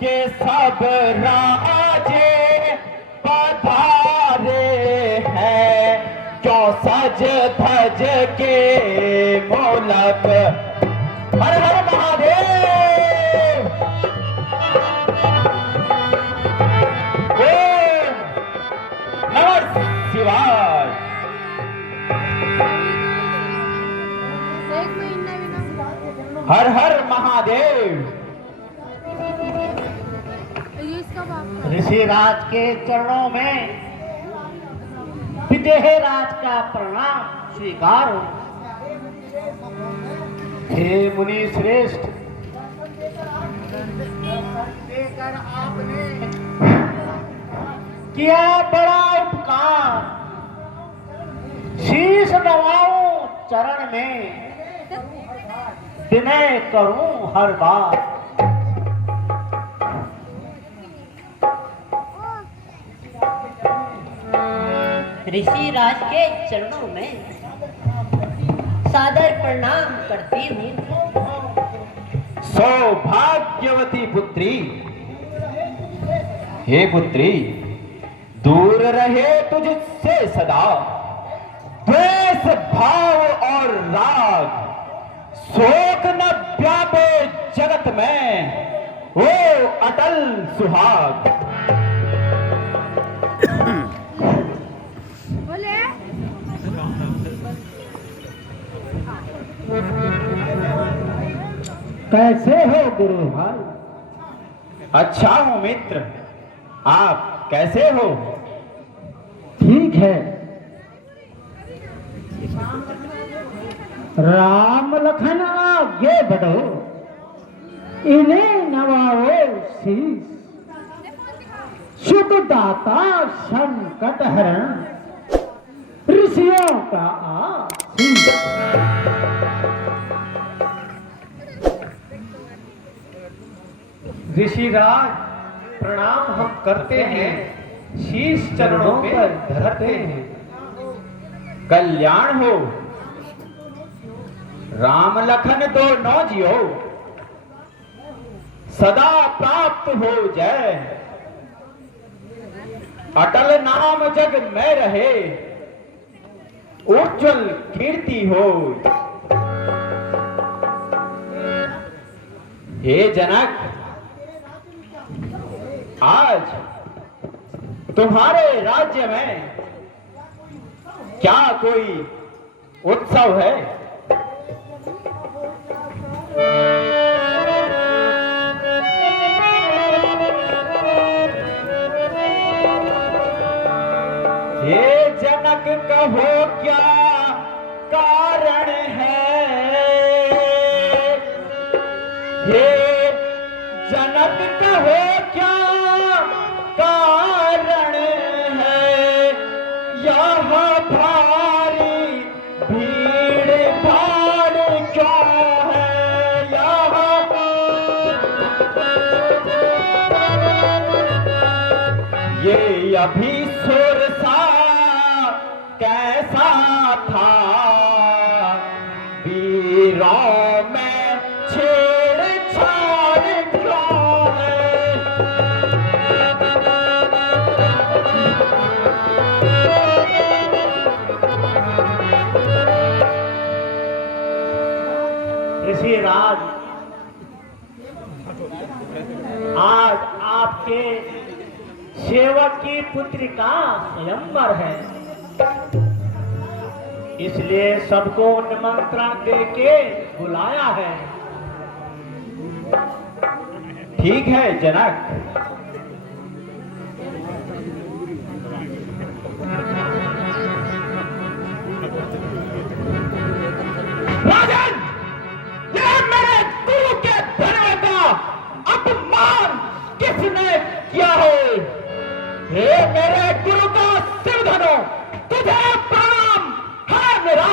के सब राजे पधारे हैं, जो सज धज के मोलक। हर हर महादेव। ओम नमः शिवाय। हर हर महादेव। ऋषिराज के चरणों में विदेहराज का प्रणाम स्वीकार हो। हे मुनि श्रेष्ठ, आपने किया बड़ा उपकार, शीश नवाऊं चरण में, विनय करूं हर बार। ऋषिराज के चरणों में सादर प्रणाम करती हूँ। सौभाग्यवती पुत्री, हे पुत्री, दूर रहे तुझसे सदा द्वेष भाव और राग, शोक न व्यापे जगत में ओ अटल सुहाग। कैसे हो गुरु भाई? अच्छा हूँ मित्र, आप कैसे हो? ठीक है। राम लखन आगे बढ़ो, इन्हें नवाओ शीश, सुखदाता संकट हरण, ऋषियों का आशीष। ऋषिराज प्रणाम हम करते हैं, शीश चरणों पर धरते हैं। कल्याण हो, राम लखन दोनों जियो, सदा प्राप्त हो जय। अटल नाम जग में रहे, उज्जवल कीर्ति हो। हे जनक, आज तुम्हारे राज्य में क्या कोई उत्सव है? हे जनक कहो क्या कारण है? हे जनक कहो क्या कारण है? यह भारी भीड़ भाड़ क्यों है? ये अभी सुर सा कैसा था, वीरों में छेड़छाड़ क्यों है? ऋषिराज, आज आपके सेवक की पुत्री का स्वयंवर है, इसलिए सबको निमंत्रण देके बुलाया है। ठीक है जनक। राजन, ये मेरे गुरु के धर्म का अपमान किसने किया है? हे मेरे गुरु का सिरधनो, तुझे प्रणाम है मेरा।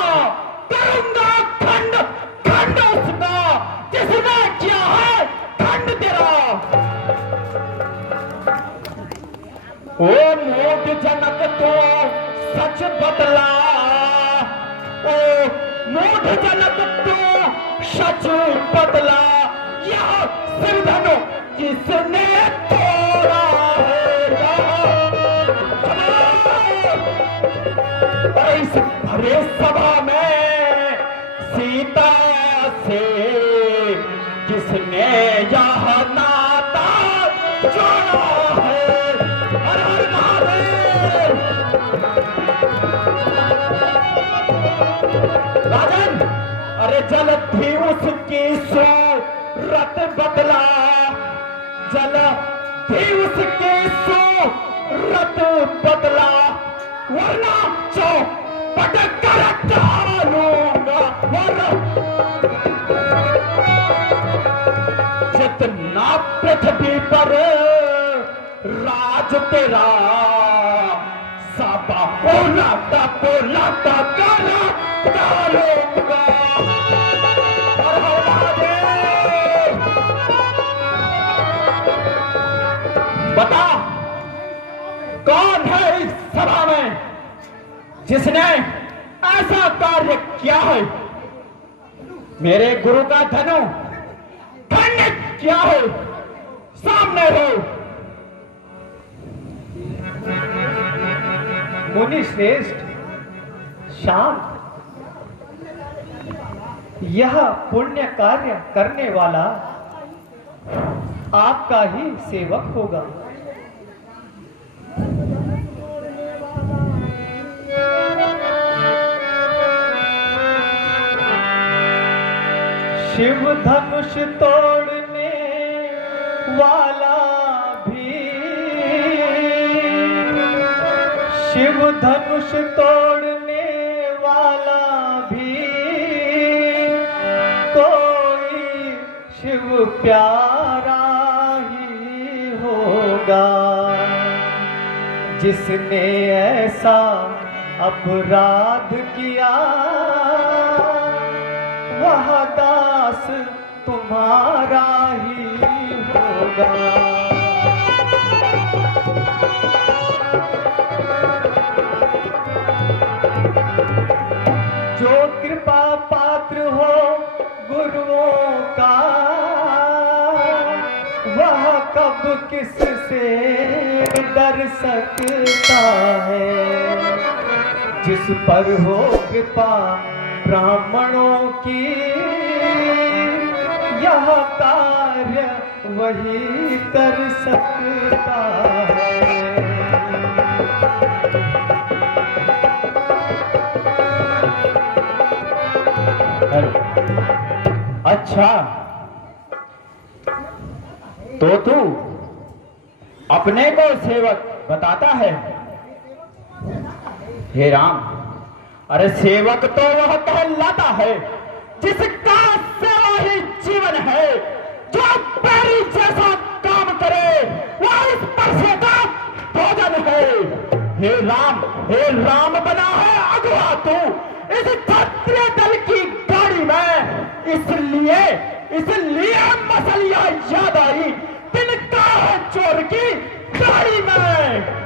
करूंगा खंड खंड उसका जिसने किया है खंड तेरा। ओ मूढ़ जनक तो सच बतला, ओ मूढ़ जनक तो सच बदला। यह सिरधनो किसने तोड़ा है? इस भरे सभा में सीता से किसने यह नाता जोड़ा है? हर हर महादेव। राजन, अरे जल थी उसकी सूरत बदला, जल थी उसकी सूरत बदला, वरना चौपट कर डालूंगा। जितना पृथ्वी पर राज तेरा, साबा पोला कर डालूंगा। हर हर महादेव। बता, कौन है इस सभा में जिसने ऐसा कार्य किया है? मेरे गुरु का धनु खंडित किया है, सामने हो। मुनि श्रेष्ठ, शांत। यह पुण्य कार्य करने वाला आपका ही सेवक होगा। शिव धनुष तोड़ने वाला भी, शिव धनुष तोड़ने वाला भी कोई शिव प्यारा ही होगा, जिसने ऐसा अपराध किया वह दास तुम्हारा ही होगा। होगा। जो कृपा पात्र हो गुरुओं का, वह कब किससे डर सकता है। जिस पर हो कृपा ब्राह्मणों की, यह कार्य वही कर सकता है। अच्छा, तो तू अपने को सेवक बताता है? हे राम, अरे सेवक तो वह कहलाता है जिसका सेवा ही जीवन है। जो पैरी जैसा काम करे वह इस पर का भोजन है। हे राम बना है अगुआ तू इस क्षत्रिय दल की गाड़ी में। इसलिए मसलिया याद आई तिनका है चोर की गाड़ी में।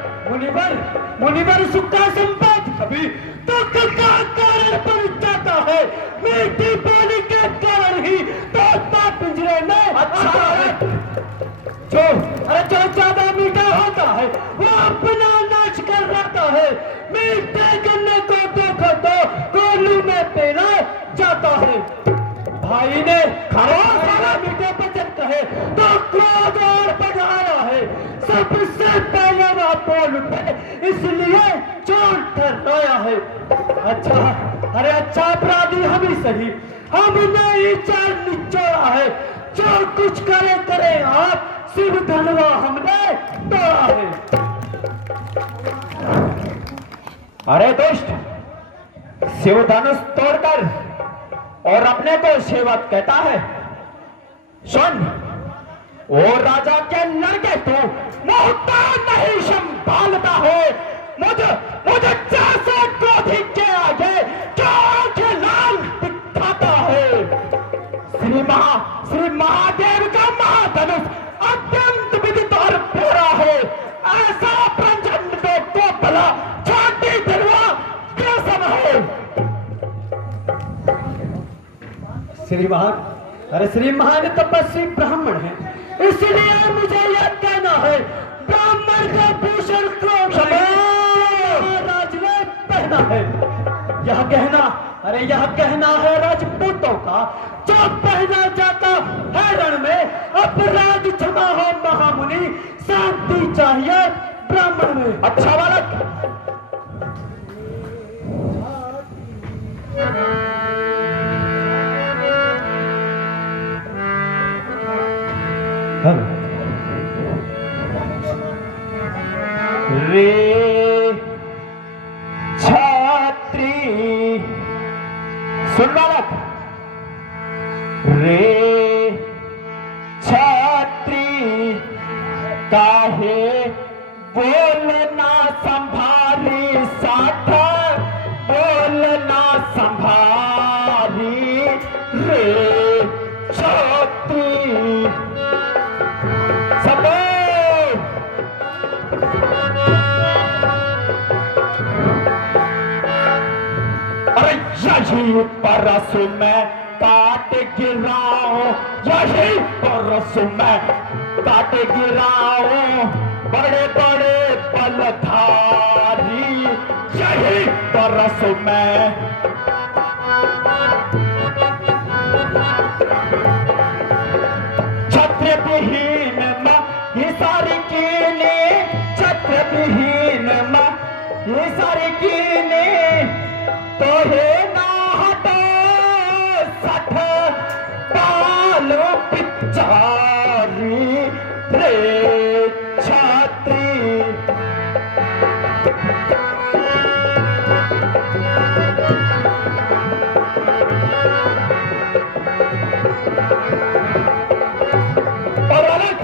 मुनिवर सुखा संपत कभी दुख का कारण बन जाता है। मीठी बोली के कारण ही तोता पिंजरे में। अच्छा जो ज्यादा मीठा होता है वो अपना नाच कर रहता है। मीठे गन्ने को देखो तो कोलू में पेला जाता है। भाई ने खाना मीठे वचन कहे तो क्रोध और बढ़ाया है। सबसे पहले वह बोल पे इसलिए चोर ठहराया है। अच्छा अपराधी हम ही सही, हमने ही चार निचोड़ा है। जो कुछ करे आप, शिव धनवा हमने तोड़ा है। अरे दुष्ट, शिव धनुष तोड़कर और अपने को सेवक कहता है। सुन, ओ राजा के लड़के तू मुहूर्ता नहीं संभालता है। मुझे जैसे क्रोधी के आगे क्या आंखें लाल दिखाता है। श्री महादेव का महाधनुष अत्यंत विदित और प्यारा है। ऐसा प्रचंड को भला छाती दिलवा कसम है। श्री महान तपस्वी ब्राह्मण है, इसलिए मुझे यह कहना है ब्राह्मण का भूषण क्रोध राज ने पहना है। यह गहना है राजपूतों का, जो पहना जाता है रण में। अपराध क्षमा हो महामुनि, शांति चाहिए ब्राह्मण में। अच्छा बालक, रे छात्री सुन बालक, रे छात्री काहे बोलना संभारी साठ, बोलना संभारी रे छात्री। सबे यही परसों में काट गिराओ, यही परसों में काट गिराओ बड़े बड़े बलधारी। यही परसों में छत्र विहीन ये सारी कीने, छत्र विहीन ये सारी कीने तो है ना हटो सठ पाल पिचारी रे छात्री। और अलग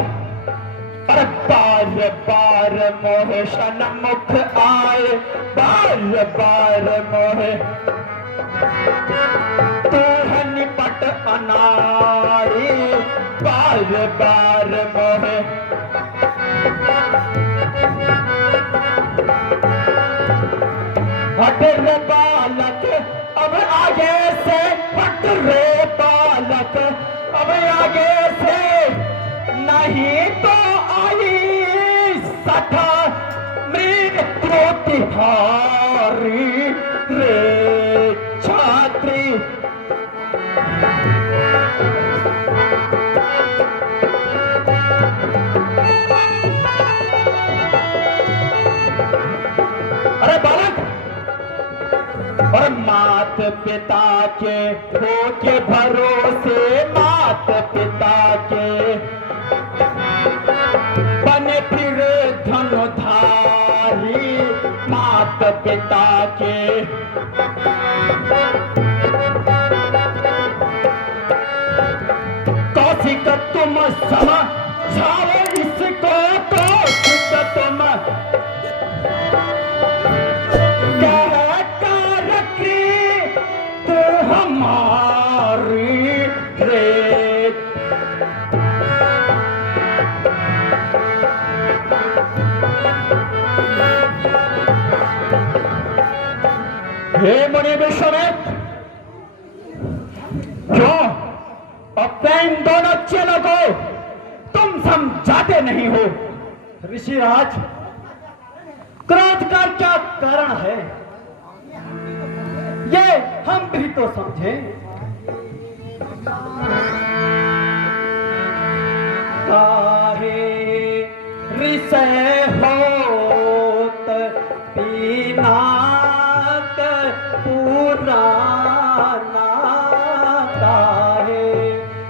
बार बार मोहे सन्मुख आए, बार मोहे तू है निपट अनाड़ी। बार मोहे अब आगे से नहीं तो आई सठा मृत्यु तिहारी रे छात्री। अरे बालक, और मात पिता के हो के भरोसे, मात पिता के बने फिर धनुधारी, मात पिता के कौशिक तुम समझाओ इसको, कौशिक तुम हमारी रे। हे मुनि विश्वमित्र, क्यों अपने इन दोनों चेलों को तुम समझाते नहीं हो? ऋषिराज, क्रोध का क्या कारण है ये हम भी तो समझें। काहे ऋषय होत पीनाक पुराना, काहे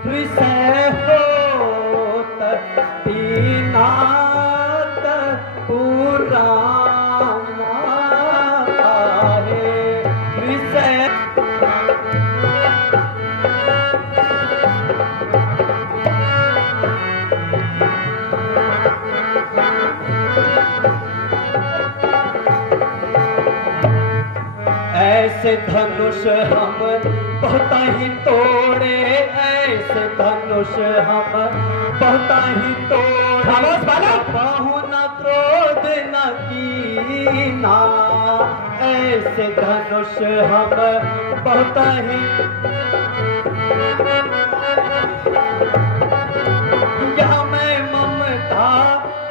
ऋषय होत पीनाक पुराना, काहे ऋषय ऐसे धनुष हम बहुत ही तोड़े, ऐसे धनुष हम बहुत ही तोड़े, बहु न क्रोध न कीना, ऐसे धनुष हम बहुत ही यहाँ में ममता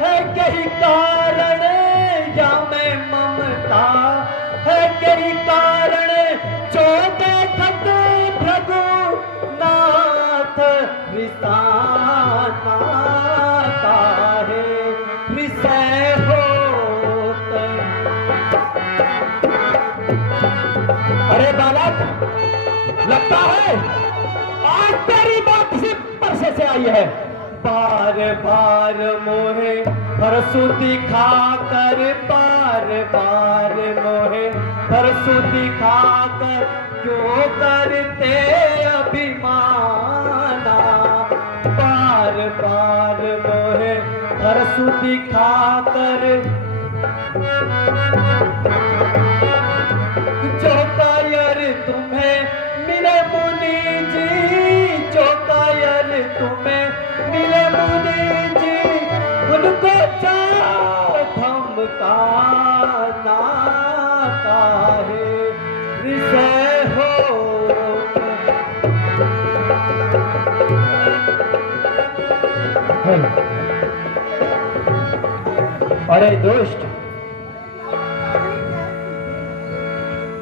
है कहीं कारण, यहाँ में ममता है कई कारण, जो देखत भृगु नाथ रिसाना, काहे विषय होत। अरे बालक, लगता है आज तेरी बात सिर्फ परसे से आई है। बार बार मोहे परसु दिखा कर, बार बार मोहे परसु दिखा कर, क्यों करते अभिमाना, बार बार मोहे परसु दिखा कर, जो कायर तुम्हें मिले मुनि जी, जो कायर तुम्हें मिले मुनि जी, उनको जाओ धमकाना, काहे विषय हो। अरे दुष्ट,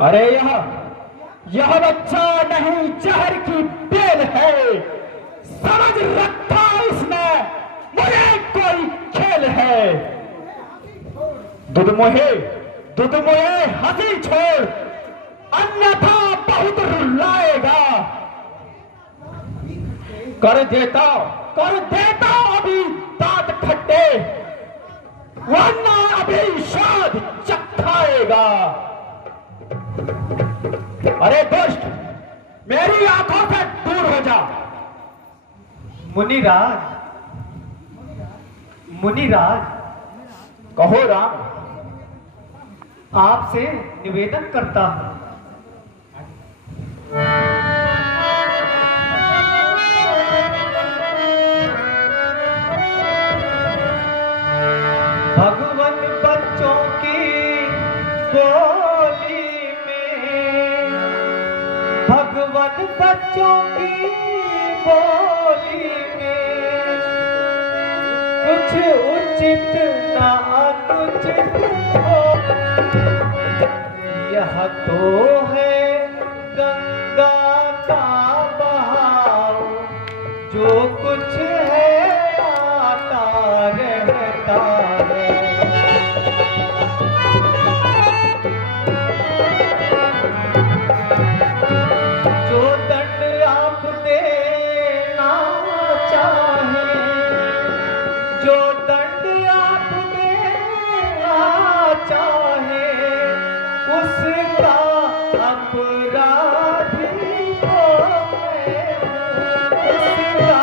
अरे यह बच्चा नहीं जहर की बेल है, समझ रखा इसने मुझे कोई खेल है। दुधमुहे हंसी छोड़, अन्यथा बहुत रुलाएगा। कर देता अभी दांत खट्टे, वरना अभी स्वाद चखाएगा। अरे दुष्ट, मेरी आंखों से दूर हो जा। मुनिराज, कहो राम, आपसे निवेदन करता हूं। भगवान बच्चों की बोली में, भगवान बच्चों की बोली में कुछ उचित ना अनुचित हो। यह तो है गंगा का बहाव, जो कुछ है आता रहता है। जो दंड आप देना चाहे, जो दंड आप देना चाहे, उसका अपराधी तो मैं हूँ, उसका।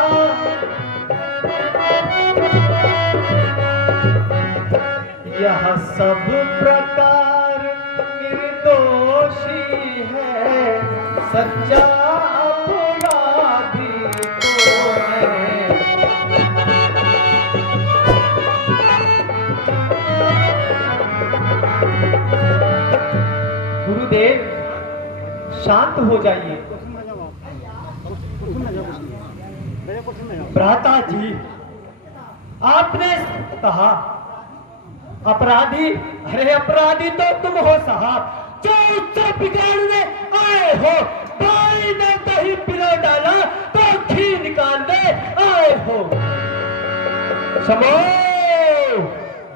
यह सब प्रकार निर्दोषी है, सच्चा अपराधी तो मैं। गुरुदेव शांत हो जाइए। भ्राता जी, आपने कहा अपराधी, अरे अपराधी तो तुम हो साहब, जो उससे बिगाड़ने आए हो। भाई ने दही पिला डाला तो घी निकालने आए हो। समो,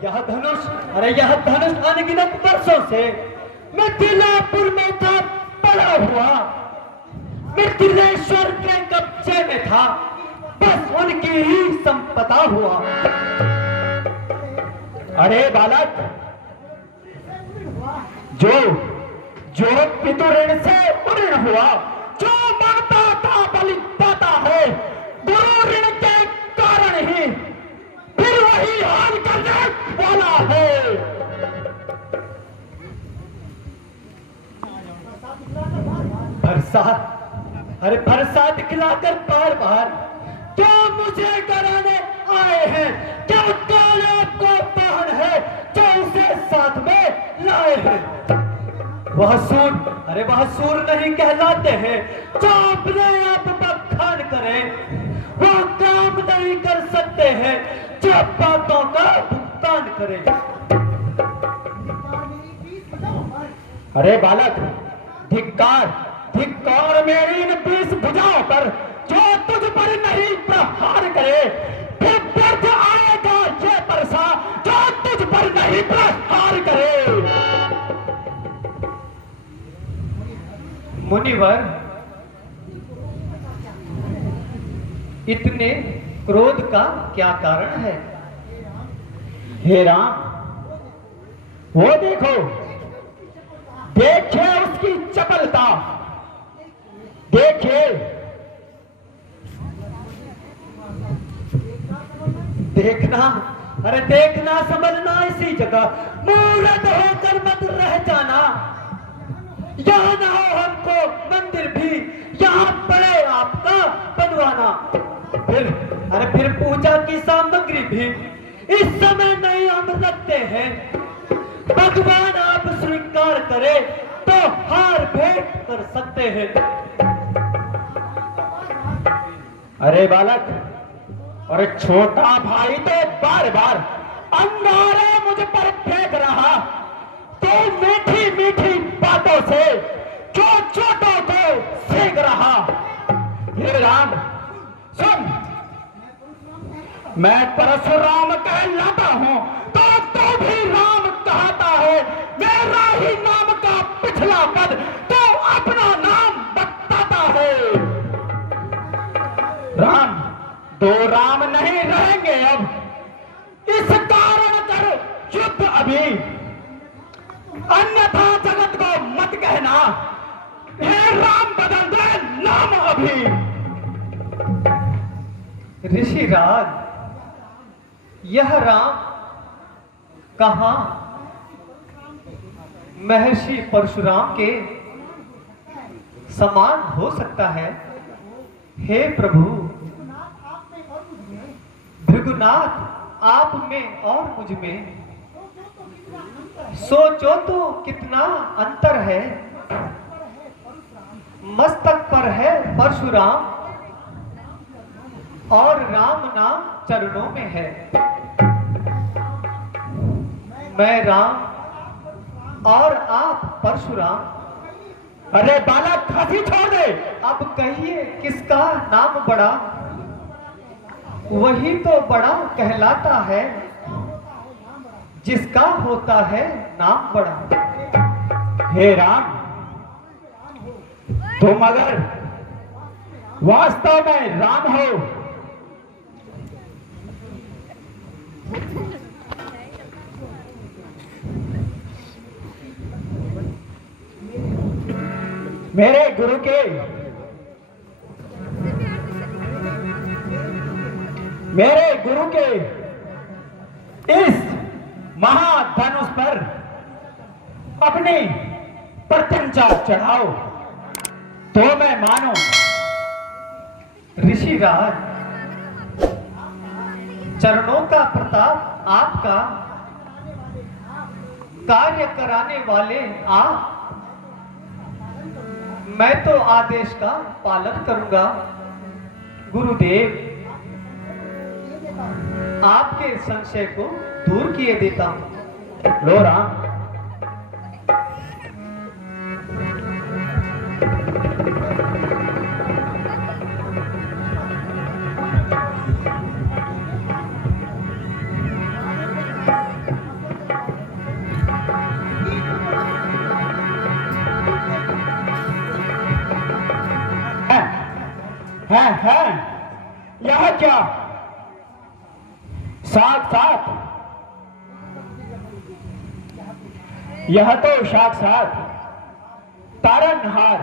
यह धनुष, अरे यह धनुष अनगिनत वर्षों से मिथिलापुर में था पड़ा हुआ, मिथिलेश्वर के कब्जे में था, बस उनकी ही संपदा हुआ। अरे बालक, जो पितुऋण से उऋण हुआ, जो मांगता था बलि पाता है, गुरु ऋण के कारण ही फिर वही हाल करने वाला है। भरसा, अरे भरसा दिखलाकर बार बार क्यों मुझे डराने आए हैं? क्या काले को बहन है जो उसे साथ में लाए हैं? वह सूर, अरे वह सूर नहीं कहलाते हैं जो अपने आप बखान करें, वह काम नहीं कर सकते हैं जो बातों का भुगतान करें। अरे बालक, धिक्कार, धिक्कार मेरी इन 20 भुजाओं पर, जो तुझ पर नहीं प्रहार करे। फिर व्यर्थ आएगा ये परसा जो तुझ पर नहीं प्रहार करे। मुनिवर, इतने क्रोध का क्या कारण है? हे राम, वो देखो, देखिए उसकी चपलता, देखिए, देखना, अरे देखना समझना इसी जगह, मूर्ख होकर मत रह जाना। यहाँ ना हो हमको मंदिर भी, यहाँ पड़े आपका बनवाना। फिर पूजा की सामग्री भी इस समय नहीं हम रखते हैं। भगवान आप स्वीकार करे तो हार भेंट कर सकते हैं। अरे बालक, अरे छोटा भाई तो बार बार अंगारे मुझ पर फेंक रहा, तो मीठी मीठी बातों से जो छोटों को सेक रहा। हे राम सुन, मैं परशुराम कहलाता हूं तो भी राम कहता है। मेरा ही नाम का पिछला पद तो अपना नाम बताता है। राम, दो राम नहीं रहेंगे अब, इस कारण कर युद्ध अभी, अन्यथा जगत को मत कहना। हे राम, बदल दे नाम अभी। ऋषिराज, यह राम कहां महर्षि परशुराम के समान हो सकता है? हे प्रभु, भृगुनाथ, आप में और मुझ में सोचो तो कितना अंतर है। मस्तक पर है परशुराम, और राम नाम चरणों में है। मैं राम और आप परशुराम। अरे बालक, हंसी छोड़ दे। अब कहिए किसका नाम बड़ा? वही तो बड़ा कहलाता है जिसका होता है नाम बड़ा। हे राम, तुम अगर वास्तव में राम हो मेरे गुरु के इस महाधनुष पर अपनी प्रत्यंचा चढ़ाओ तो मैं मानो। ऋषिराज, चरणों का प्रताप आपका, कार्य कराने वाले आप। मैं तो आदेश का पालन करूंगा। गुरुदेव, आपके संशय को दूर किए देता हूं। लो राम, है यह क्या? साक्षात, यह तो साक्षात तारनहार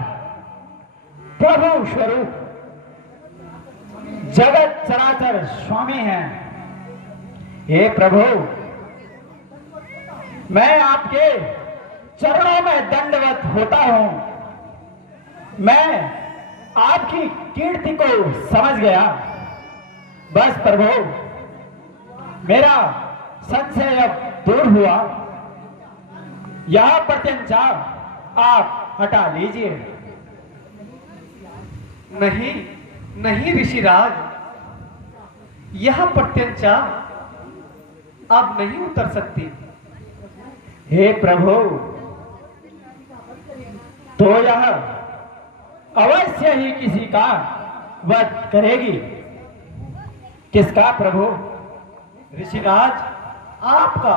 प्रभु स्वरूप जगत चराचर स्वामी हैं। हे प्रभु, मैं आपके चरणों में दंडवत होता हूं। मैं आपकी कीर्ति को समझ गया। बस प्रभु, मेरा संशय अब दूर हुआ। यह प्रत्यंचा आप हटा लीजिए। नहीं नहीं ऋषिराज, यह प्रत्यंचा अब नहीं उतर सकती। हे प्रभु, तो यह अवश्य ही किसी का वध करेगी। किसका प्रभु? ऋषिराज, आपका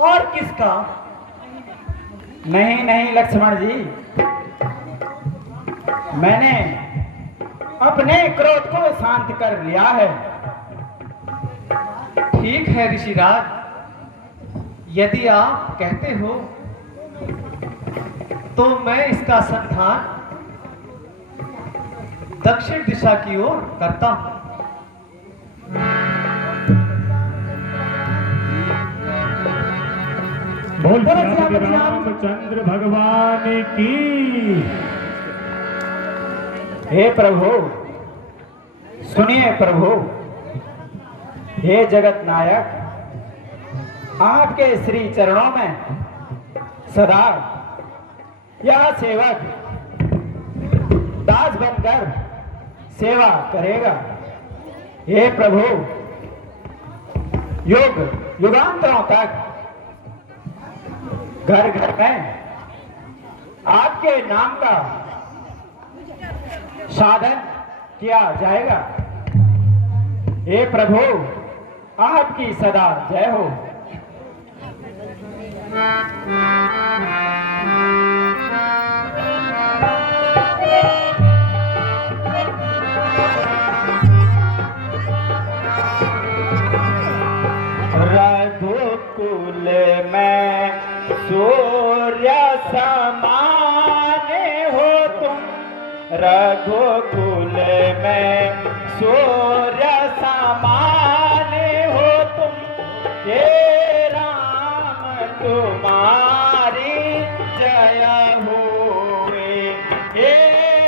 और किसका? नहीं नहीं लक्ष्मण जी, मैंने अपने क्रोध को शांत कर लिया है। ठीक है ऋषिराज, यदि आप कहते हो तो मैं इसका संधान दक्षिण दिशा की ओर करता हूं। बोल रामचंद्र भगवान की। हे प्रभु, सुनिए प्रभु। हे जगत नायक, आपके श्री चरणों में सदा यह सेवक दास बनकर सेवा करेगा। हे प्रभु, युग युगांतरों तक घर घर में आपके नाम का साधन किया जाएगा। हे प्रभु, आपकी सदा जय हो। रघुकुल में सूर्य समान हो तुम, रघुकुल में सूर्य समान हो तुम। हे राम तुम्हारी जय होवे, हे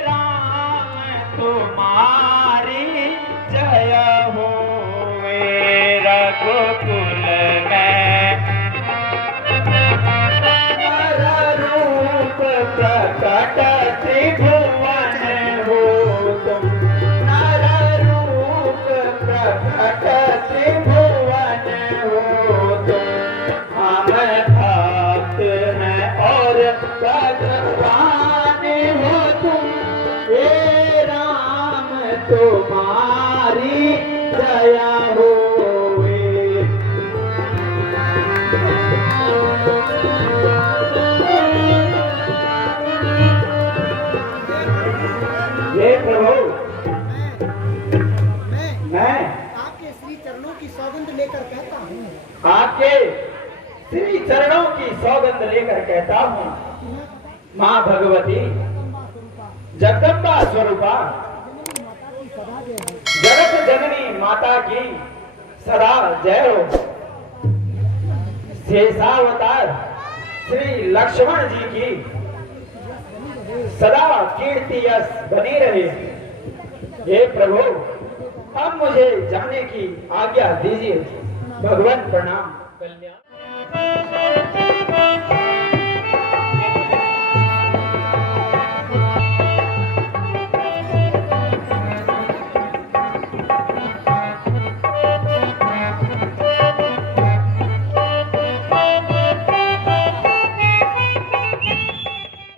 राम तुम्हारी जय होवे। रघुकुल प्रकट त्रिभुवन हो तुम, नर रूप तुम्हारी दया होवे। हे प्रभु, मैं आपके श्री चरणों की सौगंध लेकर कहता हूँ आपके श्री चरणों की सौगंध लेकर कहता हूँ, माँ भगवती जगदम्बा स्वरूपा जगत जननी माता की सदा जय हो। शेषावतार श्री लक्ष्मण जी की सदा कीर्ति यश बनी रहे। हे प्रभु, अब मुझे जाने की आज्ञा दीजिए। भगवान प्रणाम। कल्याण।